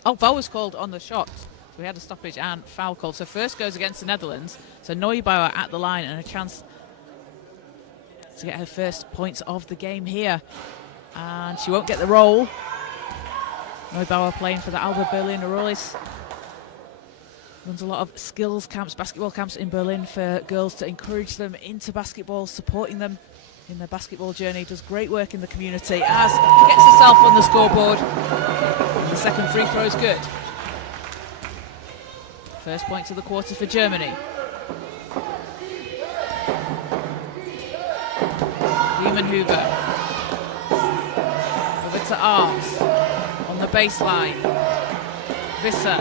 Oh, foul was called on the shot. We had a stoppage and foul call. So first goes against the Netherlands. So Neubauer at the line and a chance to get her first points of the game here. And she won't get the roll. Neubauer playing for the Alba Berlin Rolis. Runs a lot of skills camps, basketball camps in Berlin for girls to encourage them into basketball, supporting them in their basketball journey. Does great work in the community as gets herself on the scoreboard. The second free throw is good. First points of the quarter for Germany. Wiemenhuber. Over to Arts. On the baseline. Visser.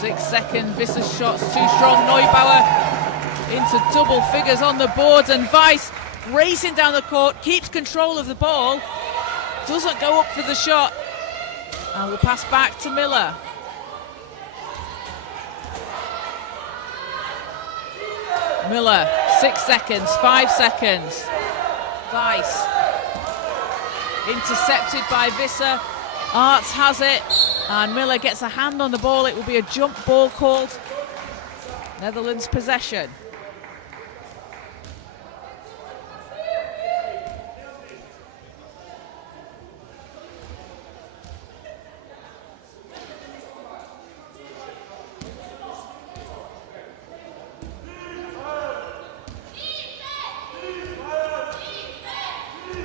6 seconds. Visser's shot's too strong. Neubauer into double figures on the boards. And Weiss racing down the court. Keeps control of the ball. Doesn't go up for the shot. And we'll pass back to Miller. Miller, 6 seconds, 5 seconds. Weiss. Intercepted by Visser. Arts has it, and Miller gets a hand on the ball. It will be a jump ball called. Netherlands possession.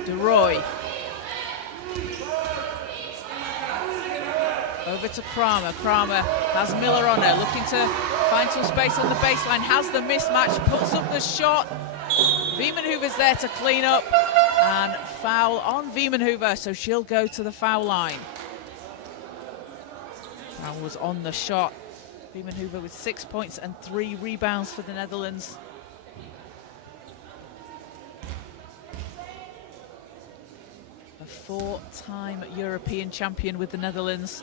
De Roy. Over to Kramer. Kramer has Miller on her, looking to find some space on the baseline. Has the mismatch, puts up the shot. Wiemenhuber's there to clean up, and foul on Wiemenhuber, so she'll go to the foul line. Foul was on the shot. Wiemenhuber with 6 points and 3 rebounds for the Netherlands. A 4-time European champion with the Netherlands.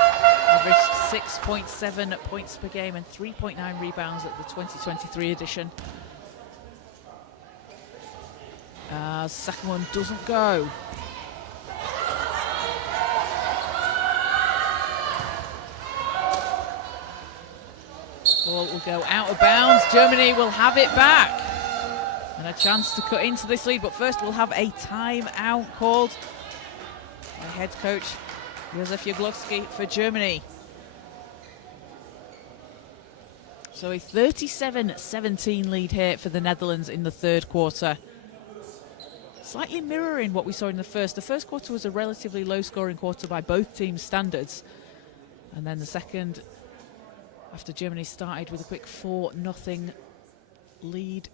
Averaged 6.7 points per game and 3.9 rebounds at the 2023 edition. Second one doesn't go. Ball will go out of bounds. Germany will have it back. And a chance to cut into this lead, but first we'll have a timeout called by head coach Josef Jaglowski for Germany. So a 37-17 lead here for the Netherlands in the third quarter. Slightly mirroring what we saw in the first. The first quarter was a relatively low-scoring quarter by both teams' standards. And then the second, after Germany started with a quick 4-0 lead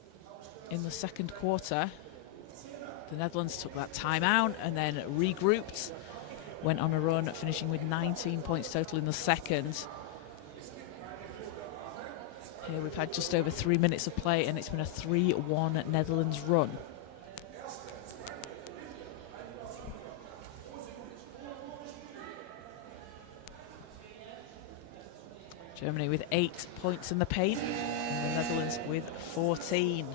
in the second quarter, the Netherlands took that timeout and then regrouped. Went on a run, finishing with 19 points total in the second. Here we've had just over 3 minutes of play, and it's been a 3-1 Netherlands run. Germany with 8 points in the paint, and the Netherlands with 14.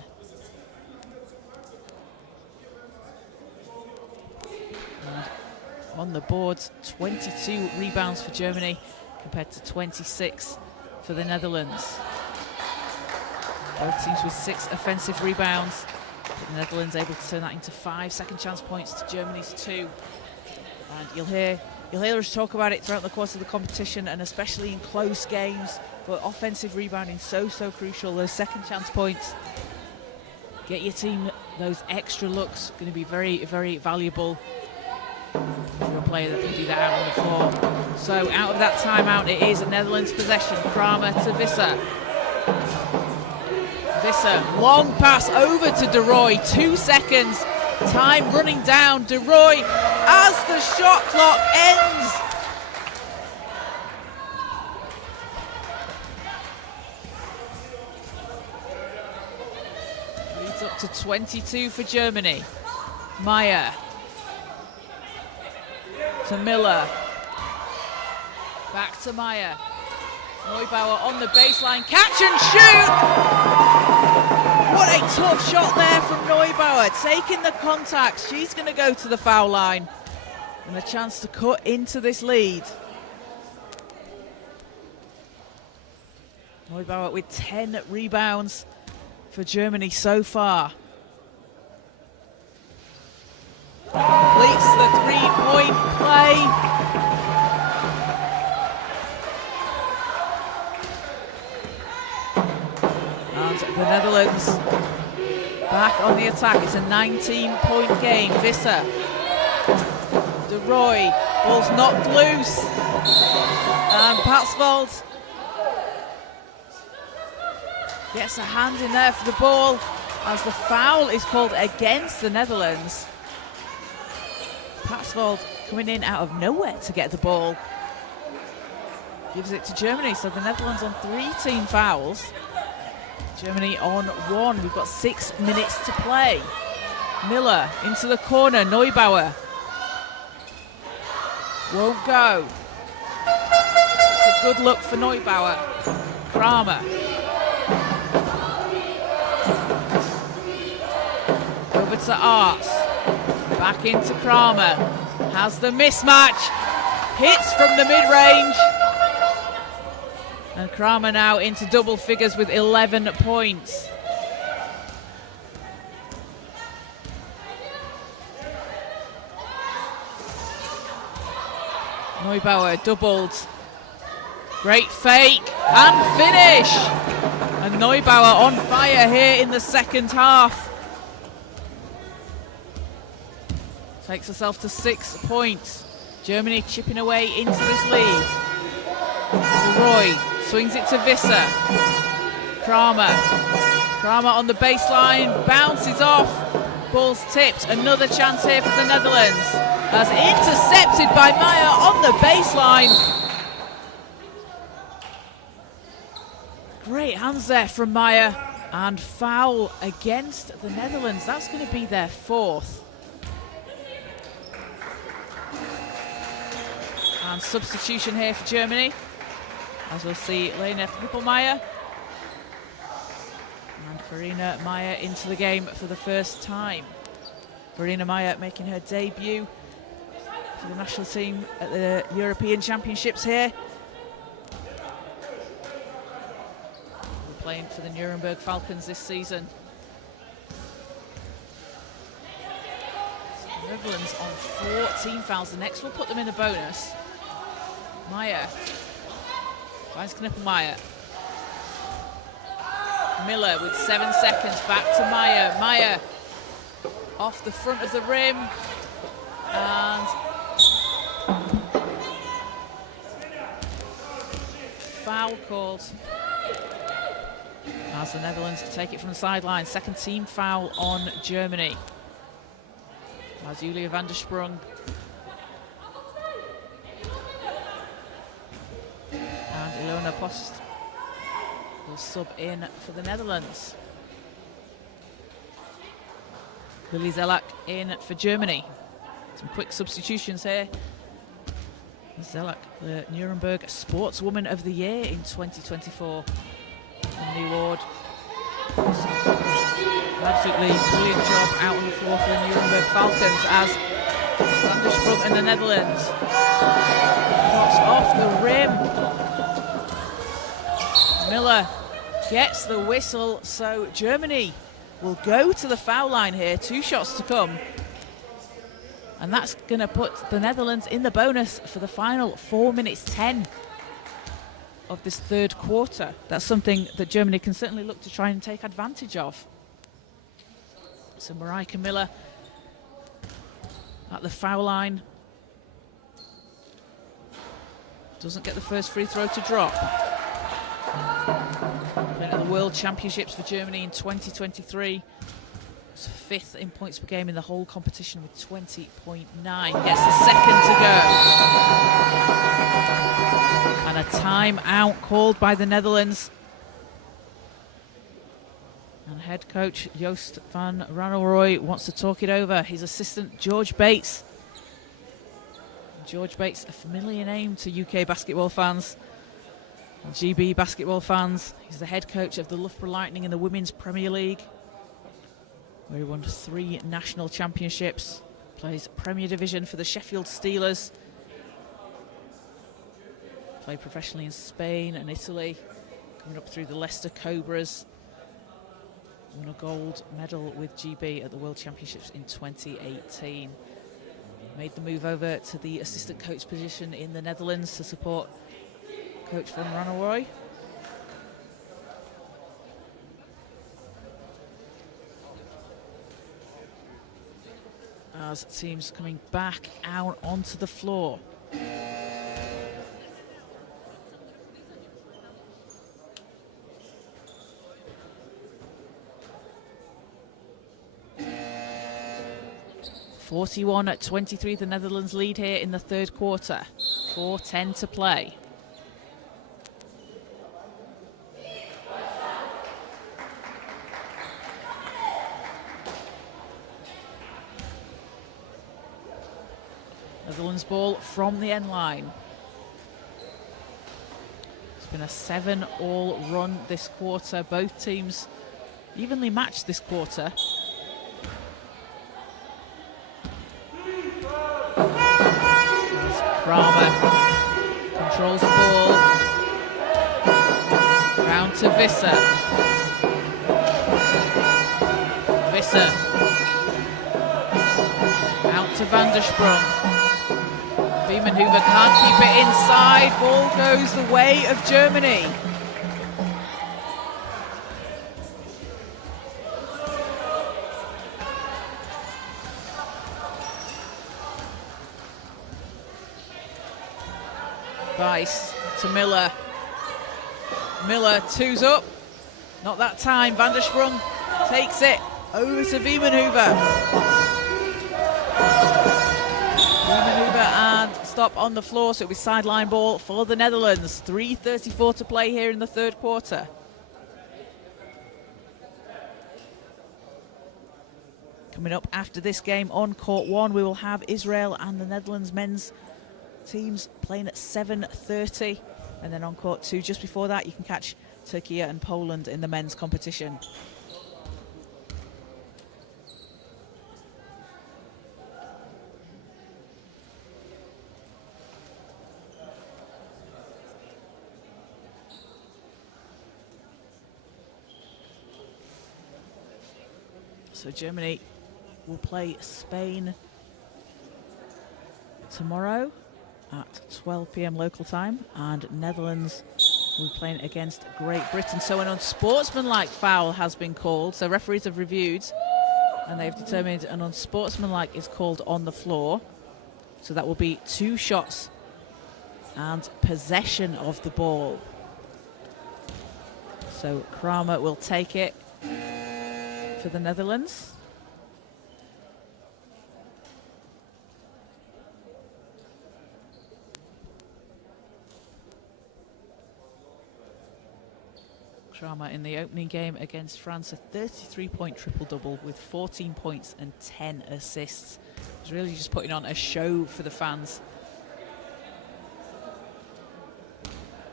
On the boards, 22 rebounds for Germany compared to 26 for the Netherlands. Both teams with 6 offensive rebounds. The Netherlands able to turn that into 5 second chance points to Germany's 2. And you'll hear us talk about it throughout the course of the competition, and especially in close games. But offensive rebounding so crucial. Those second chance points get your team those extra looks. Going to be very, very valuable for a player that can do that out on the floor. So out of that timeout, it is a Netherlands possession. Kramer to Visser. Visser, long pass over to De Roy. 2 seconds. Time running down. De Roy as the shot clock ends. Leads up to 22 for Germany. Meyer. To Miller. Back to Meyer. Neubauer on the baseline. Catch and shoot! What a tough shot there from Neubauer. Taking the contact. She's going to go to the foul line. And a chance to cut into this lead. Neubauer with 10 rebounds for Germany so far. Completes the 3-point play. And the Netherlands back on the attack. It's a 19-point game. Visser. De Roy. Ball's knocked loose. And Patsvold gets a hand in there for the ball as the foul is called against the Netherlands. Patsvold coming in out of nowhere to get the ball. Gives it to Germany, so the Netherlands on 3 team fouls. Germany on 1. We've got 6 minutes to play. Miller into the corner. Neubauer. Won't go. It's a good look for Neubauer. Kramer. Over to Arts. Back into Kramer. Has the mismatch. Hits from the mid-range. And Kramer now into double figures with 11 points. Neubauer doubled. Great fake and finish. And Neubauer on fire here in the second half. Takes herself to 6 points. Germany chipping away into this lead. Roy swings it to Visser. Kramer. Kramer on the baseline, bounces off. Ball's tipped. Another chance here for the Netherlands. As intercepted by Meyer on the baseline. Great hands there from Meyer. And foul against the Netherlands. That's going to be their 4th. And substitution here for Germany. As we'll see Lena Hippelmeier and Verena Meyer into the game for the first time. Verena Meyer making her debut for the national team at the European Championships here. We're playing for the Nuremberg Falcons this season. So Netherlands on 14 fouls. The next will put them in a bonus. Meyer finds Knippelmeier. Miller with 7 seconds, back to Meyer. Meyer off the front of the rim. And foul called. As the Netherlands take it from the sideline. Second team foul on Germany. As Julia van der Sprung. And Ilona Post will sub in for the Netherlands. Lily Zelak in for Germany. Some quick substitutions here. Zelak, the Nuremberg Sportswoman of the Year in 2024. And the award. Absolutely brilliant job out on the floor for the Nuremberg Falcons as Van der Sprung and the Netherlands. Shots off the rim. Miller gets the whistle, so Germany will go to the foul line here. 2 shots to come. And that's going to put the Netherlands in the bonus for the final 4 minutes 10 of this third quarter. That's something that Germany can certainly look to try and take advantage of. So Marijke Miller at the foul line. Doesn't get the first free throw to drop. Playing at the World Championships for Germany in 2023. It's 5th in points per game in the whole competition with 20.9. Gets the second to go. And a timeout called by the Netherlands. And head coach Joost van Ranelrooy wants to talk it over. His assistant George Bates. George Bates, a familiar name to UK basketball fans. And GB basketball fans. He's the head coach of the Loughborough Lightning in the Women's Premier League, where he won 3 national championships. Plays Premier Division for the Sheffield Steelers. Played professionally in Spain and Italy. Coming up through the Leicester Cobras. Won a gold medal with GB at the World Championships in 2018. Made the move over to the assistant coach position in the Netherlands to support Coach Van Ranelrooy. As teams coming back out onto the floor. (41-23), the Netherlands lead here in the third quarter. 4:10 to play. Netherlands ball from the end line. It's been a 7-all run this quarter. Both teams evenly matched this quarter. controls the ball. Round to Visser. Visser. Out to Van der Sprung. Wiemenhuber can't keep it inside. Ball goes the way of Germany. Weiss to Miller. Miller, two's up. Not that time. Van der Sprung takes it over to Wiemenhuber. Wiemenhuber and stop on the floor, so it'll be sideline ball for the Netherlands. 3:34 to play here in the third quarter. Coming up after this game on court one, we will have Israel and the Netherlands men's teams playing at 7:30, and then on court two just before that you can catch Turkey and Poland in the men's competition. So Germany will play Spain tomorrow at 12 p.m. local time, and Netherlands will be playing against Great Britain. So an unsportsmanlike foul has been called. So referees have reviewed and they've determined an unsportsmanlike is called on the floor. So that will be 2 shots and possession of the ball. So Kramer will take it for the Netherlands. Kramer in the opening game against France, a 33-point triple-double with 14 points and 10 assists. He's really just putting on a show for the fans.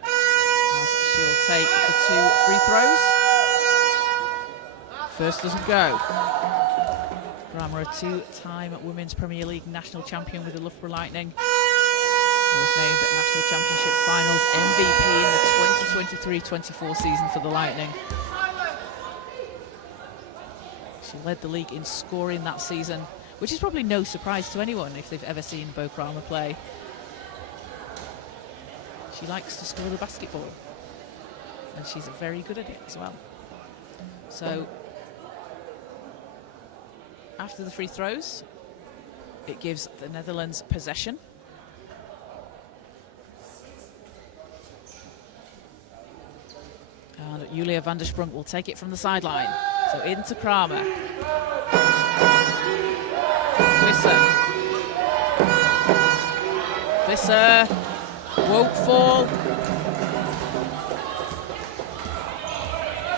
As she'll take the 2 free throws. First doesn't go. Kramer, a 2-time Women's Premier League national champion with the Loughborough Lightning. Was named National Championship Finals MVP in the 2023-24 season for the Lightning. She led the league in scoring that season, which is probably no surprise to anyone if they've ever seen Bo Kramer play. She likes to score the basketball, and she's very good at it as well. So, after the free throws, it gives the Netherlands possession. And Julia van der Sprung will take it from the sideline. So into Kramer. Visser. Visser won't fall.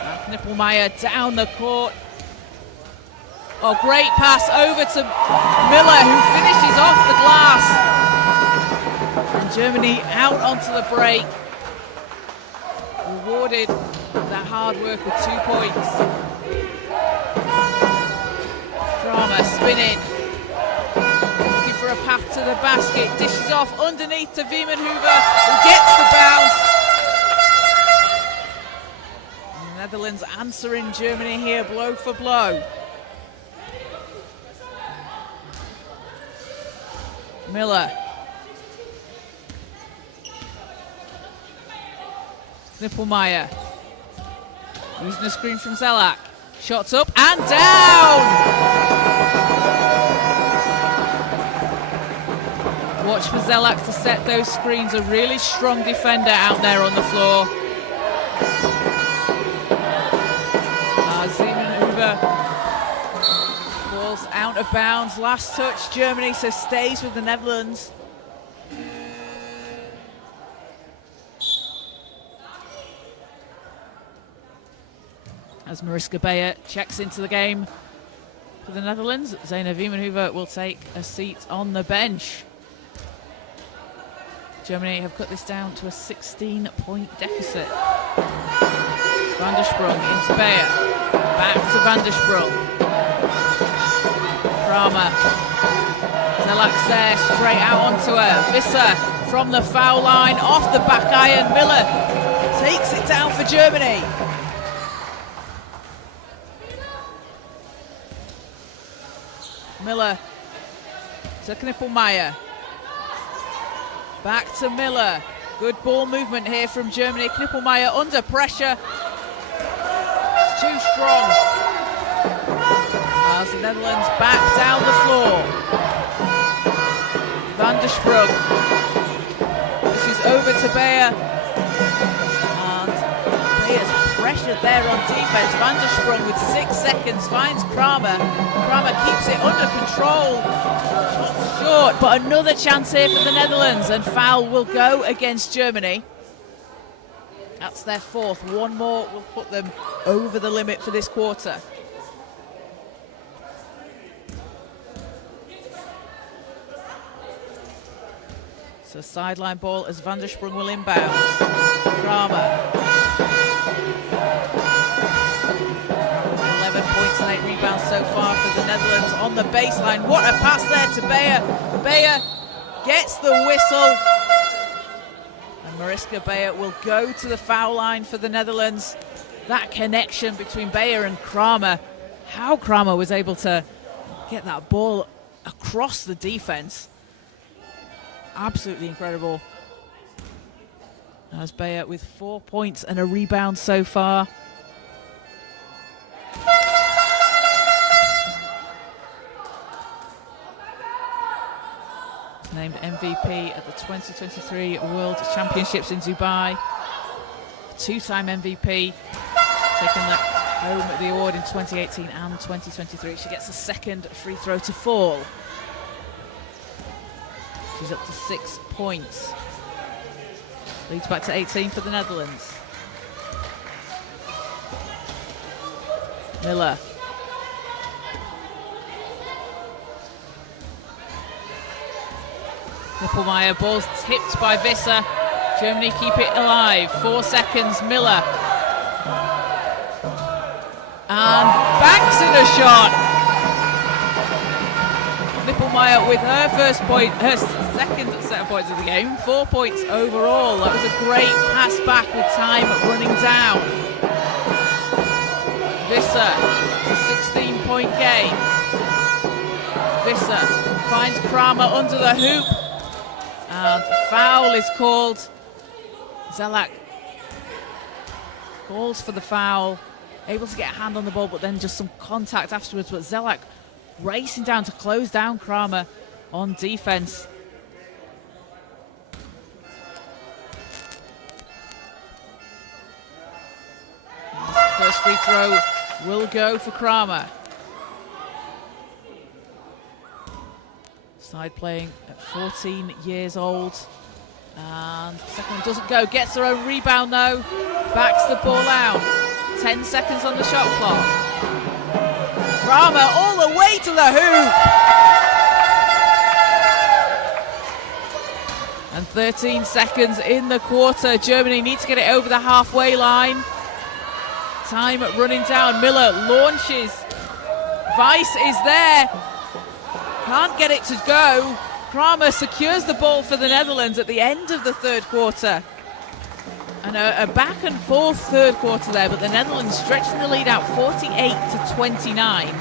And Knippelmeyer down the court. Oh, great pass over to Miller, who finishes off the glass. And Germany out onto the break. Rewarded that hard work with 2 points. Kramer spinning. Looking for a path to the basket. Dishes off underneath to Wiemenhuber, who gets the bounce. And the Netherlands answering Germany here, blow for blow. Miller. Knippelmeyer. Using the screen from Zelak. Shots up and down! Watch for Zelak to set those screens. A really strong defender out there on the floor. Wiemenhuber. Ball's out of bounds. Last touch, Germany, so stays with the Netherlands. As Mariska Beyer checks into the game for the Netherlands, Zeina Wiemenhuber will take a seat on the bench. Germany have cut this down to a 16-point deficit. Van der Sprung into Beyer. Back to Van der Sprung. Kramer. Zelak's there, straight out onto her. Visser from the foul line, off the back iron. Miller takes it down for Germany. Miller to Knippelmeyer. Back to Miller. Good ball movement here from Germany. Knippelmeyer under pressure. It's too strong. As the Netherlands back down the floor. Van der Sprung. This is over to Beyer. And Beyer's pressured there on defense. Van der Sprung with 6 seconds finds Kramer. Kramer keeps it under control. Short, but another chance here for the Netherlands, and foul will go against Germany. That's their fourth. One more will put them over the limit for this quarter. So sideline ball as Van der Sprung will inbound. Kramer. 11 points and 8 rebounds so far for the Netherlands on the baseline. What a pass there to Beyer. Beyer gets the whistle. And Mariska Beyer will go to the foul line for the Netherlands. That connection between Beyer and Kramer. How Kramer was able to get that ball across the defense. Absolutely incredible. As Beyer with 4 points and a rebound so far. Named MVP at the 2023 World Championships in Dubai. Two-time MVP, taking that home at the award in 2018 and 2023. She gets a second free throw to fall. She's up to 6 points. Leads back to 18 for the Netherlands. Miller. Knippelmeyer, ball's tipped by Visser. Germany keep it alive. 4 seconds, Miller. And banks in a shot. Knippelmeyer with her first point, her second set of points of the game. 4 points overall. That was a great pass back with time running down. Visser, it's a 16-point game. Visser finds Kramer under the hoop. And foul is called. Zelak calls for the foul. Able to get a hand on the ball, but then just some contact afterwards. But Zelak racing down to close down Kramer on defense. First free throw will go for Kramer. Side playing at 14 years old. And second one doesn't go. Gets her own rebound though. Backs the ball out. 10 seconds on the shot clock. Kramer all the way to the hoop. And 13 seconds in the quarter. Germany needs to get it over the halfway line. Time running down. Miller launches. Weiss is there. Can't get it to go. Kramer secures the ball for the Netherlands at the end of the third quarter. And a back and forth third quarter there, but the Netherlands stretching the lead out 48-29.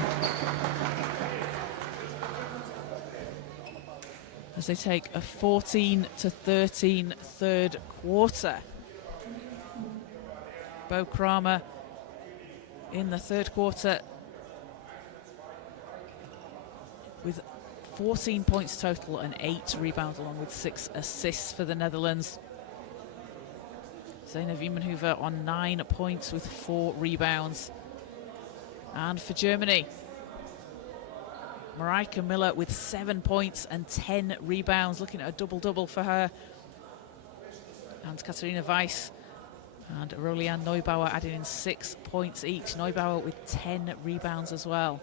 As they take a 14-13 third quarter. Bo Kramer in the third quarter with 14 points total and 8 rebounds, along with 6 assists for the Netherlands. Zeina Wiemenhuber on 9 points with 4 rebounds. And for Germany, Marijke Miller with 7 points and 10 rebounds, looking at a double-double for her. And Katharina Weiss and Rolianne Neubauer adding in 6 points each. Neubauer with 10 rebounds as well.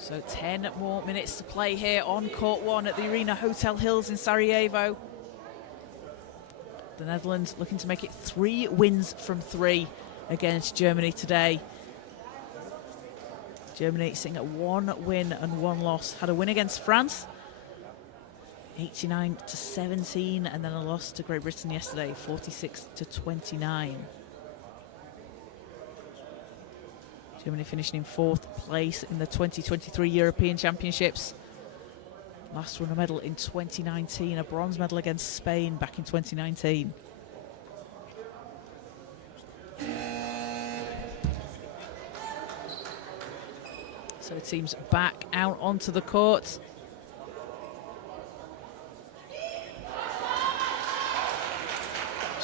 So 10 more minutes to play here on court 1 at the Arena Hotel Hills in Sarajevo. The Netherlands looking to make it 3 wins from 3 against Germany today. Germany sitting at 1 win and 1 loss. Had a win against France, 89-17, and then a loss to Great Britain yesterday, 46-29. Germany finishing in 4th place in the 2023 European Championships. Last won a medal in 2019, a bronze medal against Spain back in 2019. So the team's back out onto the court.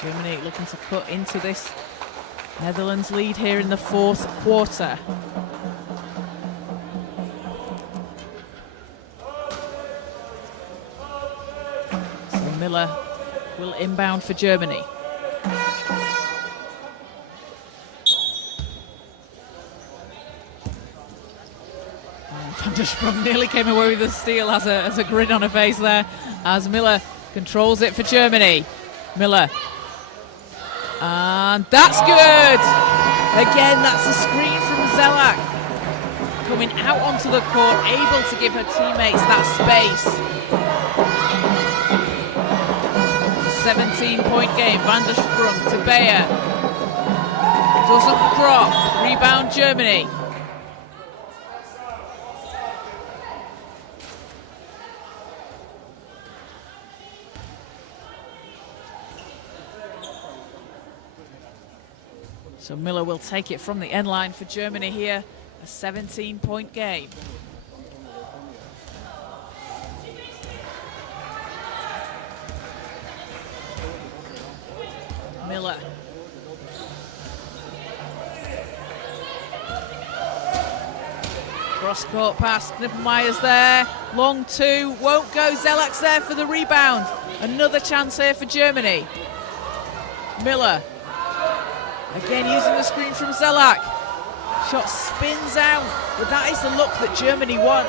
Germany looking to cut into this Netherlands lead here in the 4th quarter. So Miller will inbound for Germany. Van der Sprong nearly came away with the steal, has a grin on her face there, as Miller controls it for Germany. Miller. And that's good! Again, that's a screen from Zelak. Coming out onto the court, able to give her teammates that space. 17-point game. Van der Sprong to Beyer. Doesn't drop. Rebound Germany. So Miller will take it from the end line for Germany here. A 17-point game. Miller. Cross-court pass, Knippelmeyer's there. Long two, won't go. Zelak's there for the rebound. Another chance here for Germany. Miller. Again using the screen from Zelak. Shot spins out, but that is the look that Germany want.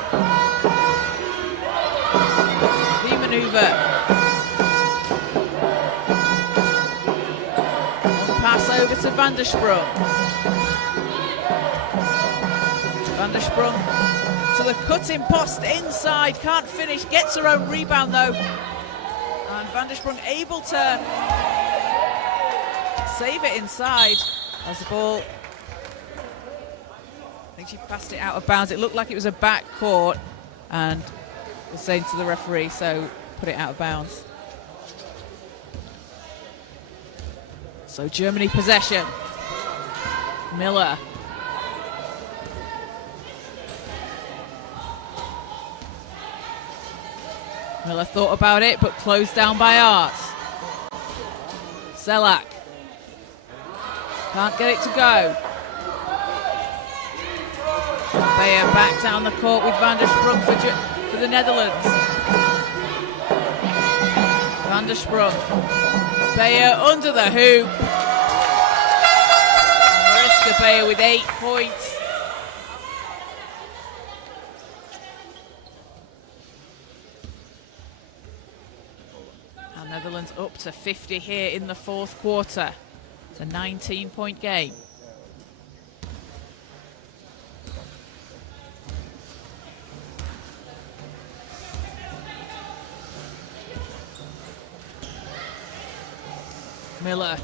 The maneuver. Pass over to Van der Sprong. Van der Sprong to the cutting post inside, can't finish, gets her own rebound though. And Van der Sprong able to save it inside as the ball, I think she passed it out of bounds. It looked like it was a back court and was saying to the referee, so put it out of bounds. So Germany possession. Miller. Miller thought about it, but closed down by Arts. Zelak. Can't get it to go. Beyer back down the court with Van der Sprong for the Netherlands. Van der Sprong. Beyer under the hoop. Mariska Beyer with 8 points. And Netherlands up to 50 here in the 4th quarter. It's a 19-point game. Miller.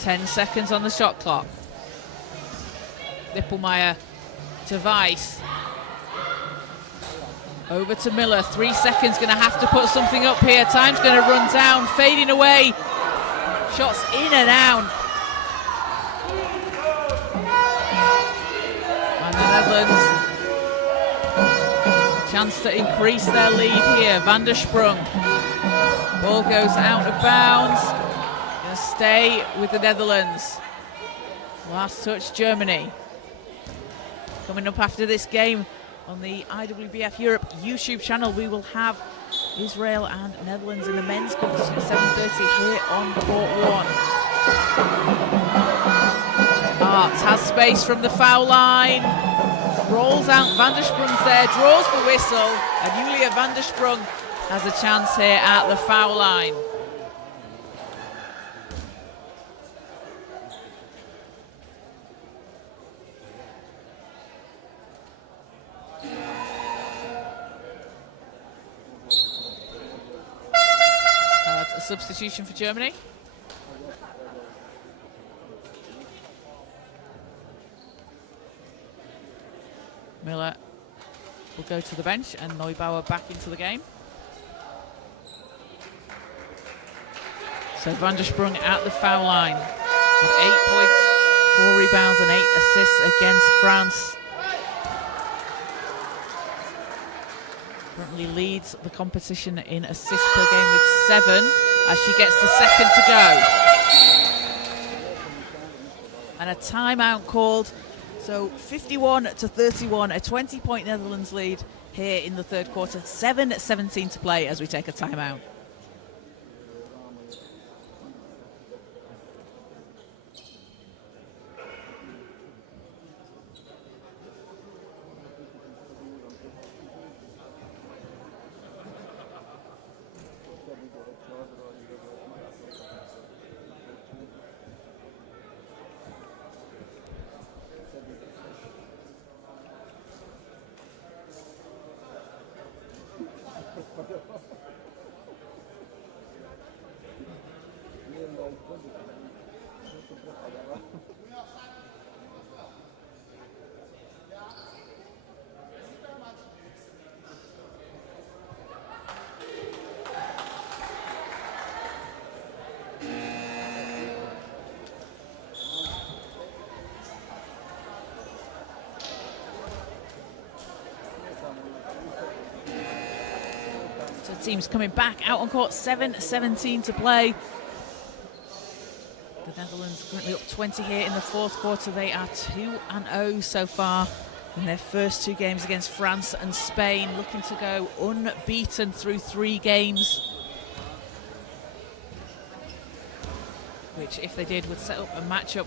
10 seconds on the shot clock. Knippelmeyer to Weiss. Over to Miller. 3 seconds. Going to have to put something up here. Time's going to run down. Fading away. Shots in and out. And the Netherlands, a chance to increase their lead here. Van der Sprong. Ball goes out of bounds. Going to stay with the Netherlands. Last touch, Germany. Coming up after this game on the IWBF Europe YouTube channel, we will have Israel and Netherlands in the men's competition at 7:30 here on court 1. Arts has space from the foul line. Rolls out, Van der Sprong's there, draws the whistle, and Julia Van der Sprong has a chance here at the foul line. substitution for Germany. Miller will go to the bench and Neubauer back into the game. So Van der Sprung at the foul line with 8 points, 4 rebounds and 8 assists against France. Currently leads the competition in assists per game with 7 as she gets the second to go. And a timeout called. So 51-31, a 20-point Netherlands lead here in the third quarter. 7:17 to play as we take a timeout. Teams coming back out on court. 7:17 to play. The Netherlands currently up 20 here in the fourth quarter. They are 2-0 so far in their first 2 games against France and Spain, looking to go unbeaten through 3 games, which, if they did, would set up a matchup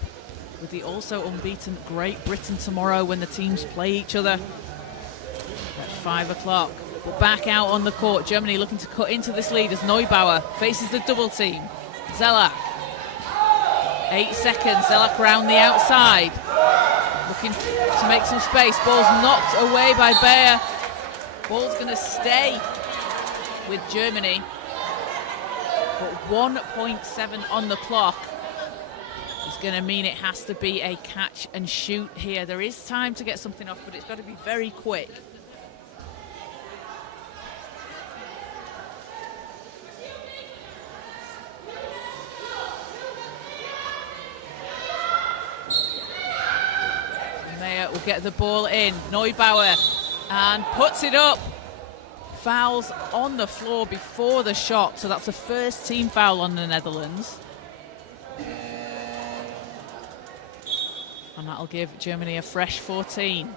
with the also unbeaten Great Britain tomorrow when the teams play each other at 5 o'clock. But back out on the court, Germany looking to cut into this lead as Neubauer faces the double team. Zelak, 8 seconds, Zelak round the outside, looking to make some space. Ball's knocked away by Beyer. Ball's going to stay with Germany, but 1.7 on the clock is going to mean it has to be a catch and shoot here. There is time to get something off, but it's got to be very quick. Will get the ball in. Neubauer and puts it up. Fouls on the floor before the shot, so that's the first team foul on the Netherlands. And that'll give Germany a fresh 14.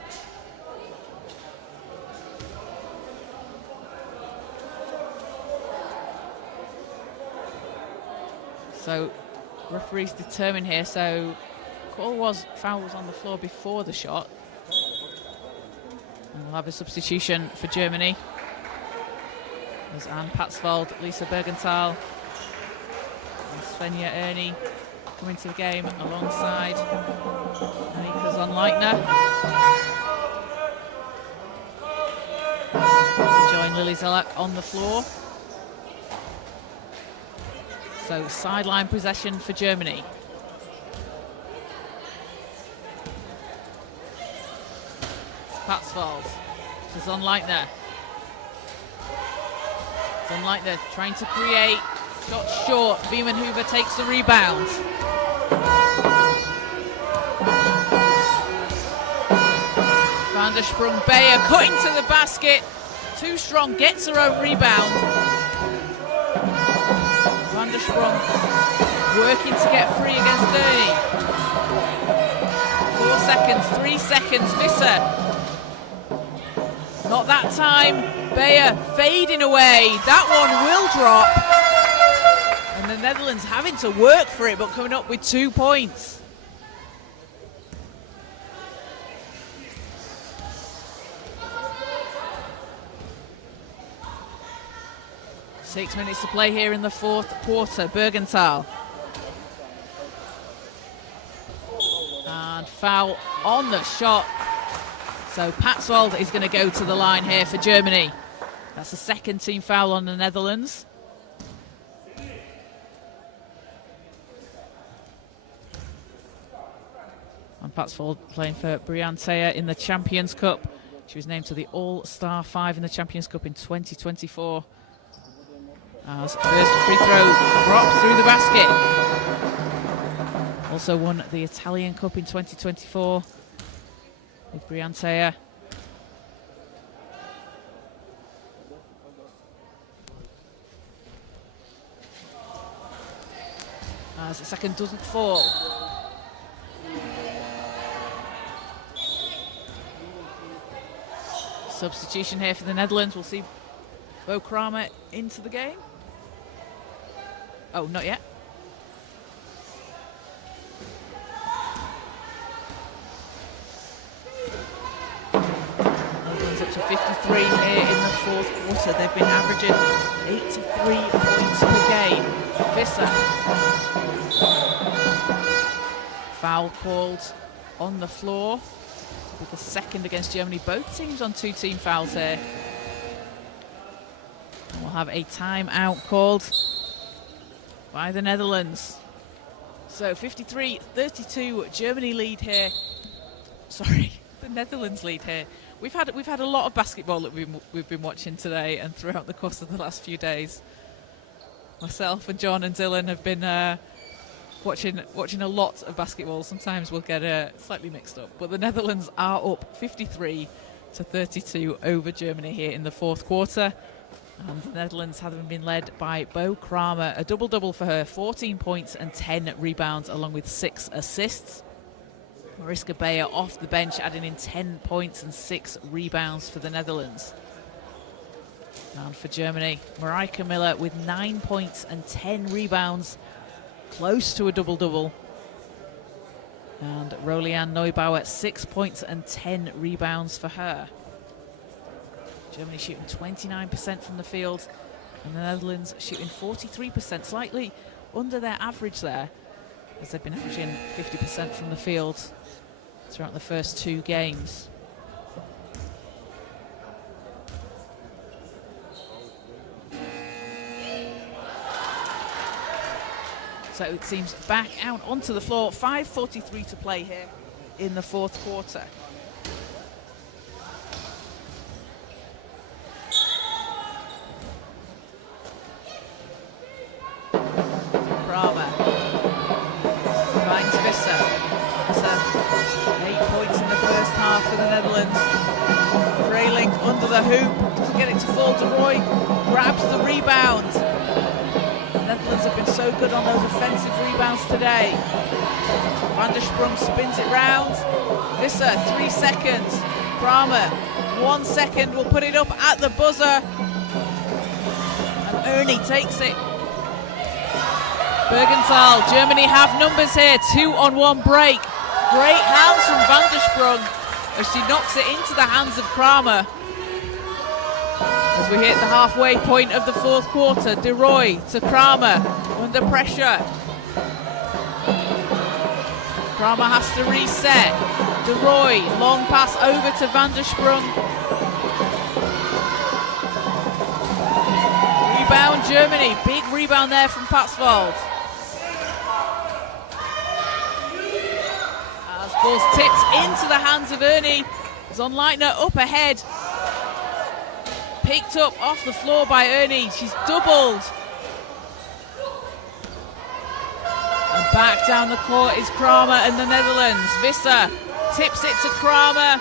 So referees determine here, so foul was on the floor before the shot. And we'll have a substitution for Germany. There's Anne Patsvold, Lisa Bergenthal, and Svenja Erni coming to the game alongside Annika Zonleitner. Join Lily Zelak on the floor. So sideline possession for Germany. Patsvold to Zonleitner. Zonleitner trying to create, shot short. Wiemenhuber takes the rebound. Van der Sprung, Beyer cutting to the basket. Too strong, gets her own rebound. Van der Sprung working to get free against Erni. 4 seconds, 3 seconds, Visser. Not that time. Beyer fading away. That one will drop. And the Netherlands having to work for it, but coming up with 2 points. Six minutes to play here in the fourth quarter. Bergenthal. And foul on the shot. So Patsvold is going to go to the line here for Germany. That's the second team foul on the Netherlands. Van Patsvold playing for Briantea in the Champions Cup. She was named to the All-Star 5 in the Champions Cup in 2024. As first free throw drops through the basket. Also won the Italian Cup in 2024 with Briantea. As the second doesn't fall. Substitution here for the Netherlands. We'll see Bo Kramer into the game. Oh, not yet. Netherlands up to 53 here in the fourth quarter. They've been averaging 83 points per game. Visser. Foul called on the floor. With the second against Germany. Both teams on 2 team fouls here. And we'll have a timeout called by the Netherlands. So 53-32, Germany lead here. Sorry, the Netherlands lead here. We've had a lot of basketball that we've been watching today and throughout the course of the last few days. Myself and John and Dylan have been watching a lot of basketball. Sometimes we'll get slightly mixed up, but the Netherlands are up 53-32 over Germany here in the fourth quarter. And the Netherlands having been led by Bo Kramer, a double-double for her, 14 points and 10 rebounds, along with 6 assists. Mariska Beyer off the bench, adding in 10 points and 6 rebounds for the Netherlands. And for Germany, Marika Miller with 9 points and 10 rebounds, close to a double-double. And Rolianne Neubauer, 6 points and 10 rebounds for her. Germany shooting 29% from the field, and the Netherlands shooting 43%, slightly under their average there, as they've been averaging 50% from the field throughout the first 2 games. So it seems back out onto the floor. 5:43 to play here in the fourth quarter. Kramer finds Visser. Visser, 8 points in the first half for the Netherlands. Trailing under the hoop, doesn't get it to fall. De Roy grabs the rebound. The Netherlands have been so good on those offensive rebounds today. Van der Sprung spins it round. Visser, 3 seconds. Kramer, 1 second, will put it up at the buzzer. And Ernie takes it. Bergenthal, Germany have numbers here, 2-on-1 break. Great hands from Van der Sprung as she knocks it into the hands of Kramer. As we hit the halfway point of the fourth quarter, De Roy to Kramer, under pressure. Kramer has to reset. De Roy, long pass over to Van der Sprung. Rebound Germany, big rebound there from Patsvold. As ball's tipped into the hands of Ernie. Zonleitner up ahead. Picked up off the floor by Ernie. She's doubled. And back down the court is Kramer and the Netherlands. Visser tips it to Kramer.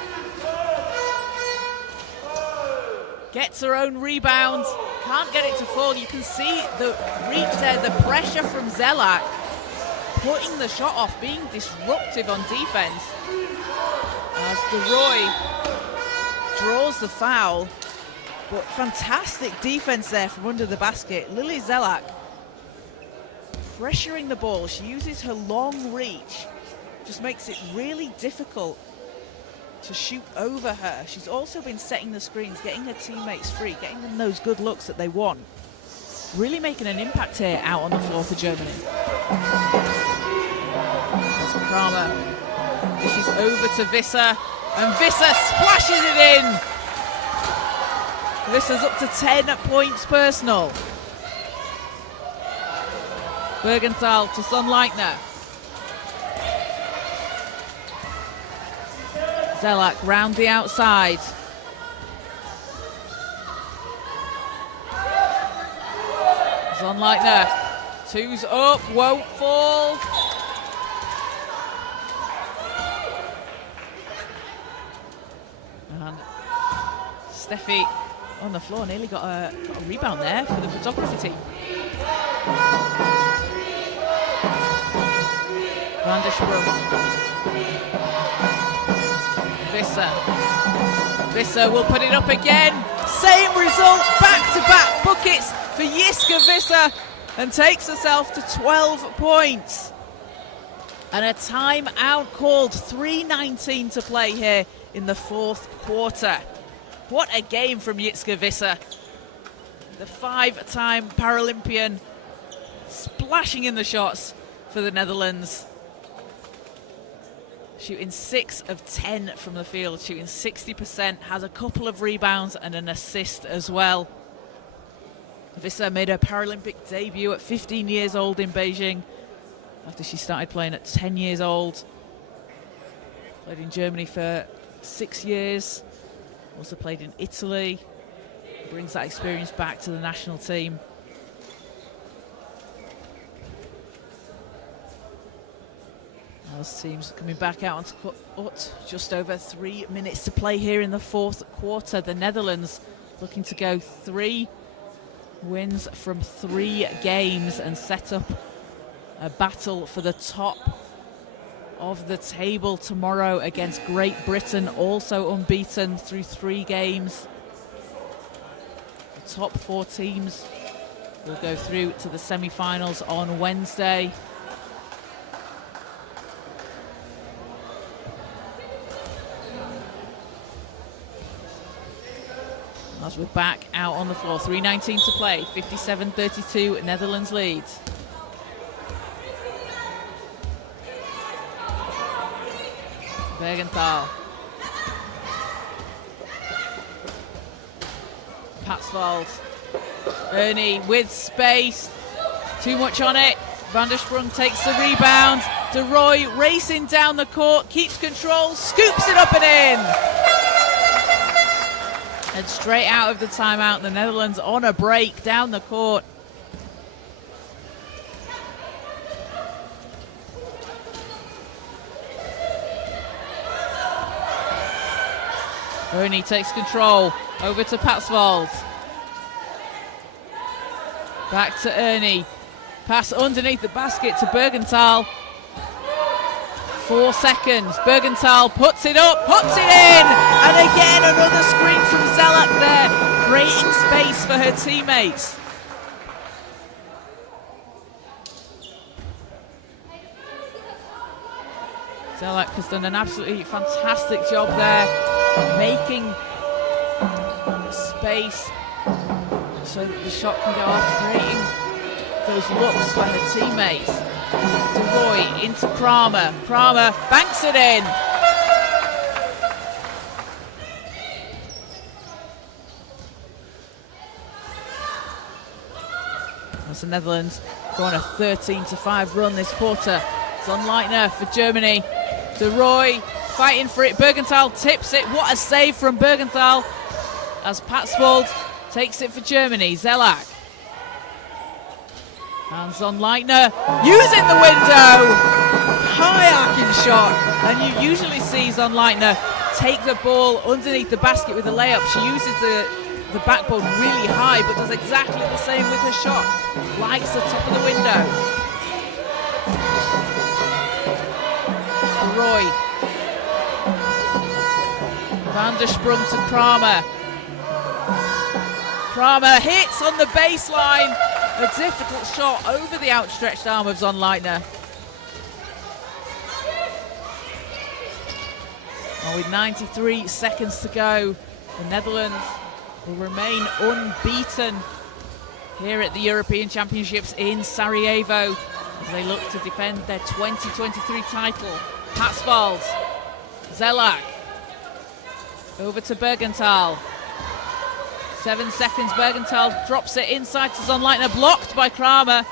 Gets her own rebound. Can't get it to fall. You can see the reach there, the pressure from Zelak. Putting the shot off, being disruptive on defense. As De Roy draws the foul. But fantastic defense there from under the basket. Lily Zelak pressuring the ball. She uses her long reach. Just makes it really difficult to shoot over her. She's also been setting the screens, getting her teammates free, getting them those good looks that they want. Really making an impact here out on the floor for Germany. As Kramer dishes over to Visser, and Visser splashes it in. Visser's up to 10 points personal. Bergenthal to Zonleitner. Zelak round the outside. Zonleitner, two's up, won't fall. And Steffi on the floor, nearly got a rebound there for the photography team. Van der Sprung. Visser will put it up again. Same result, back-to-back buckets for Jiska Visser, and takes herself to 12 points. And a timeout called, 3:19 to play here in the fourth quarter. What a game from Jiska Visser. The 5-time Paralympian splashing in the shots for the Netherlands. Shooting 6 of 10 from the field, shooting 60%, has a couple of rebounds and an assist as well. Visser made her Paralympic debut at 15 years old in Beijing after she started playing at 10 years old. Played in Germany for 6 years, also played in Italy. Brings that experience back to the national team. Those teams coming back out onto court. Just over 3 minutes to play here in the fourth quarter. The Netherlands looking to go 3 wins from 3 games and set up a battle for the top of the table tomorrow against Great Britain, also unbeaten through 3 games. The top 4 teams will go through to the semi-finals on Wednesday. As we're back out on the floor, 3:19 to play, 57-32, Netherlands lead. Bergenthal. Patsvold. Ernie with space. Too much on it. Van der Sprung takes the rebound. De Roy racing down the court, keeps control, scoops it up and in. And straight out of the timeout, the Netherlands on a break down the court. Ernie takes control, over to Patsvold. Back to Ernie. Pass underneath the basket to Bergenthal. 4 seconds. Bergenthal puts it up, puts it in, and again another screen from Zelak there, creating space for her teammates. Zelak has done an absolutely fantastic job there, making space so that the shot can go off, creating those looks for her teammates. De Roy into Kramer. Kramer banks it in. That's the Netherlands go on a 13-5 run this quarter. Zonleitner for Germany. De Roy fighting for it. Bergenthal tips it. What a save from Bergenthal as Patsvold takes it for Germany. Zelak. And Zonleitner using the window. High arcing shot. And you usually see Zonleitner take the ball underneath the basket with a layup. She uses the backboard really high, but does exactly the same with her shot. Likes the top of the window. De Roy. Van der Sprung to Kramer. Kramer hits on the baseline. A difficult shot over the outstretched arm of Zonleitner. And with 93 seconds to go, the Netherlands will remain unbeaten here at the European Championships in Sarajevo as they look to defend their 2023 title. Patsvold, Zelak, over to Bergenthal. 7 seconds, Bergenthal drops it inside to Zonleitner, blocked by Kramer.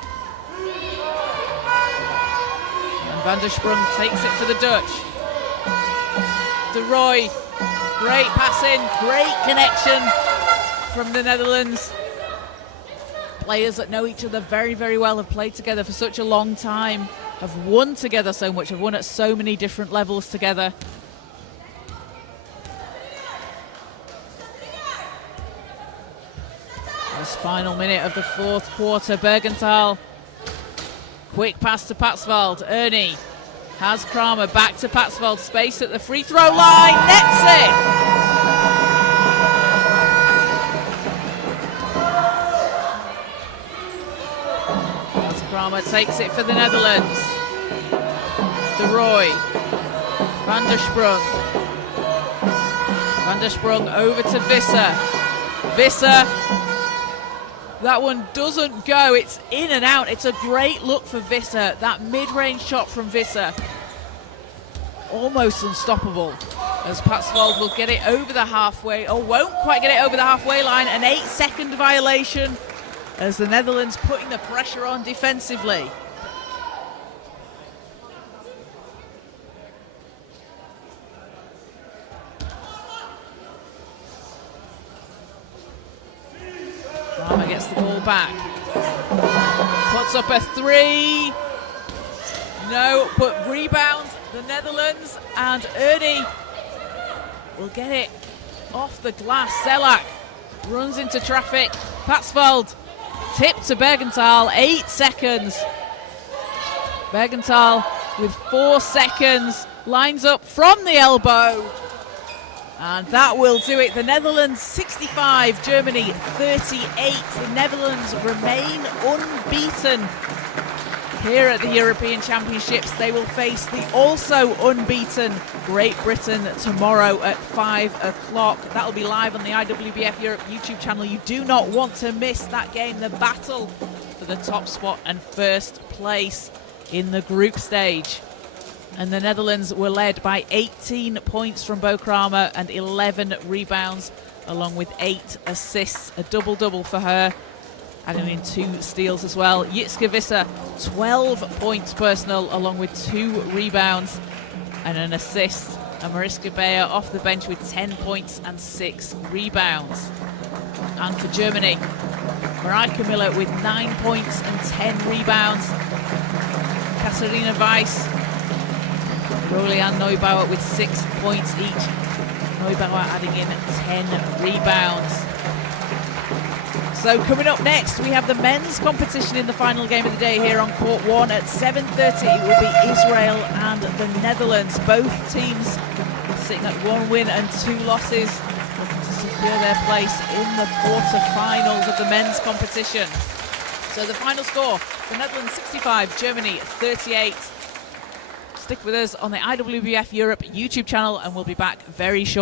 And Van der Sprung takes it for the Dutch. De Roy, great passing, great connection from the Netherlands. Players that know each other very, very well, have played together for such a long time, have won together so much, have won at so many different levels together. This final minute of the fourth quarter, Bergenthal. Quick pass to Patsvold. Ernie has Kramer, back to Patsvold. Space at the free throw line, nets it! Kramer takes it for the Netherlands. De Roy. Van der Sprung. Van der Sprung over to Visser. Visser. That one doesn't go. It's in and out. It's a great look for Visser. That mid-range shot from Visser. Almost unstoppable. As Patsvold will get it over the halfway, or won't quite get it over the halfway line. An 8-second violation, as the Netherlands putting the pressure on defensively. Kramer gets the ball back. Puts up a three. No, but rebound the Netherlands, and Ernie will get it off the glass. Selak runs into traffic. Patsvold. Tip to Bergenthal, 8 seconds. Bergenthal with 4 seconds, lines up from the elbow. And that will do it. The Netherlands 65, Germany 38. The Netherlands remain unbeaten here at the European Championships. They will face the also unbeaten Great Britain tomorrow at 5 o'clock. That will be live on the IWBF Europe YouTube channel. You do not want to miss that game, the battle for the top spot and first place in the group stage. And the Netherlands were led by 18 points from Bo Kramer and 11 rebounds, along with 8 assists, a double-double for her. Adding in 2 steals as well. Jitske Visser, 12 points personal, along with 2 rebounds and an assist. And Mariska Beyer off the bench with 10 points and 6 rebounds. And for Germany, Mareike Miller with 9 points and 10 rebounds. Katharina Weiss, Rolianne Neubauer with 6 points each. Neubauer adding in 10 rebounds. So coming up next, we have the men's competition in the final game of the day here on Court 1 at 7:30. It will be Israel and the Netherlands. Both teams sitting at 1 win and 2 losses, looking to secure their place in the quarter-finals of the men's competition. So the final score, the Netherlands 65, Germany 38. Stick with us on the IWBF Europe YouTube channel, and we'll be back very shortly.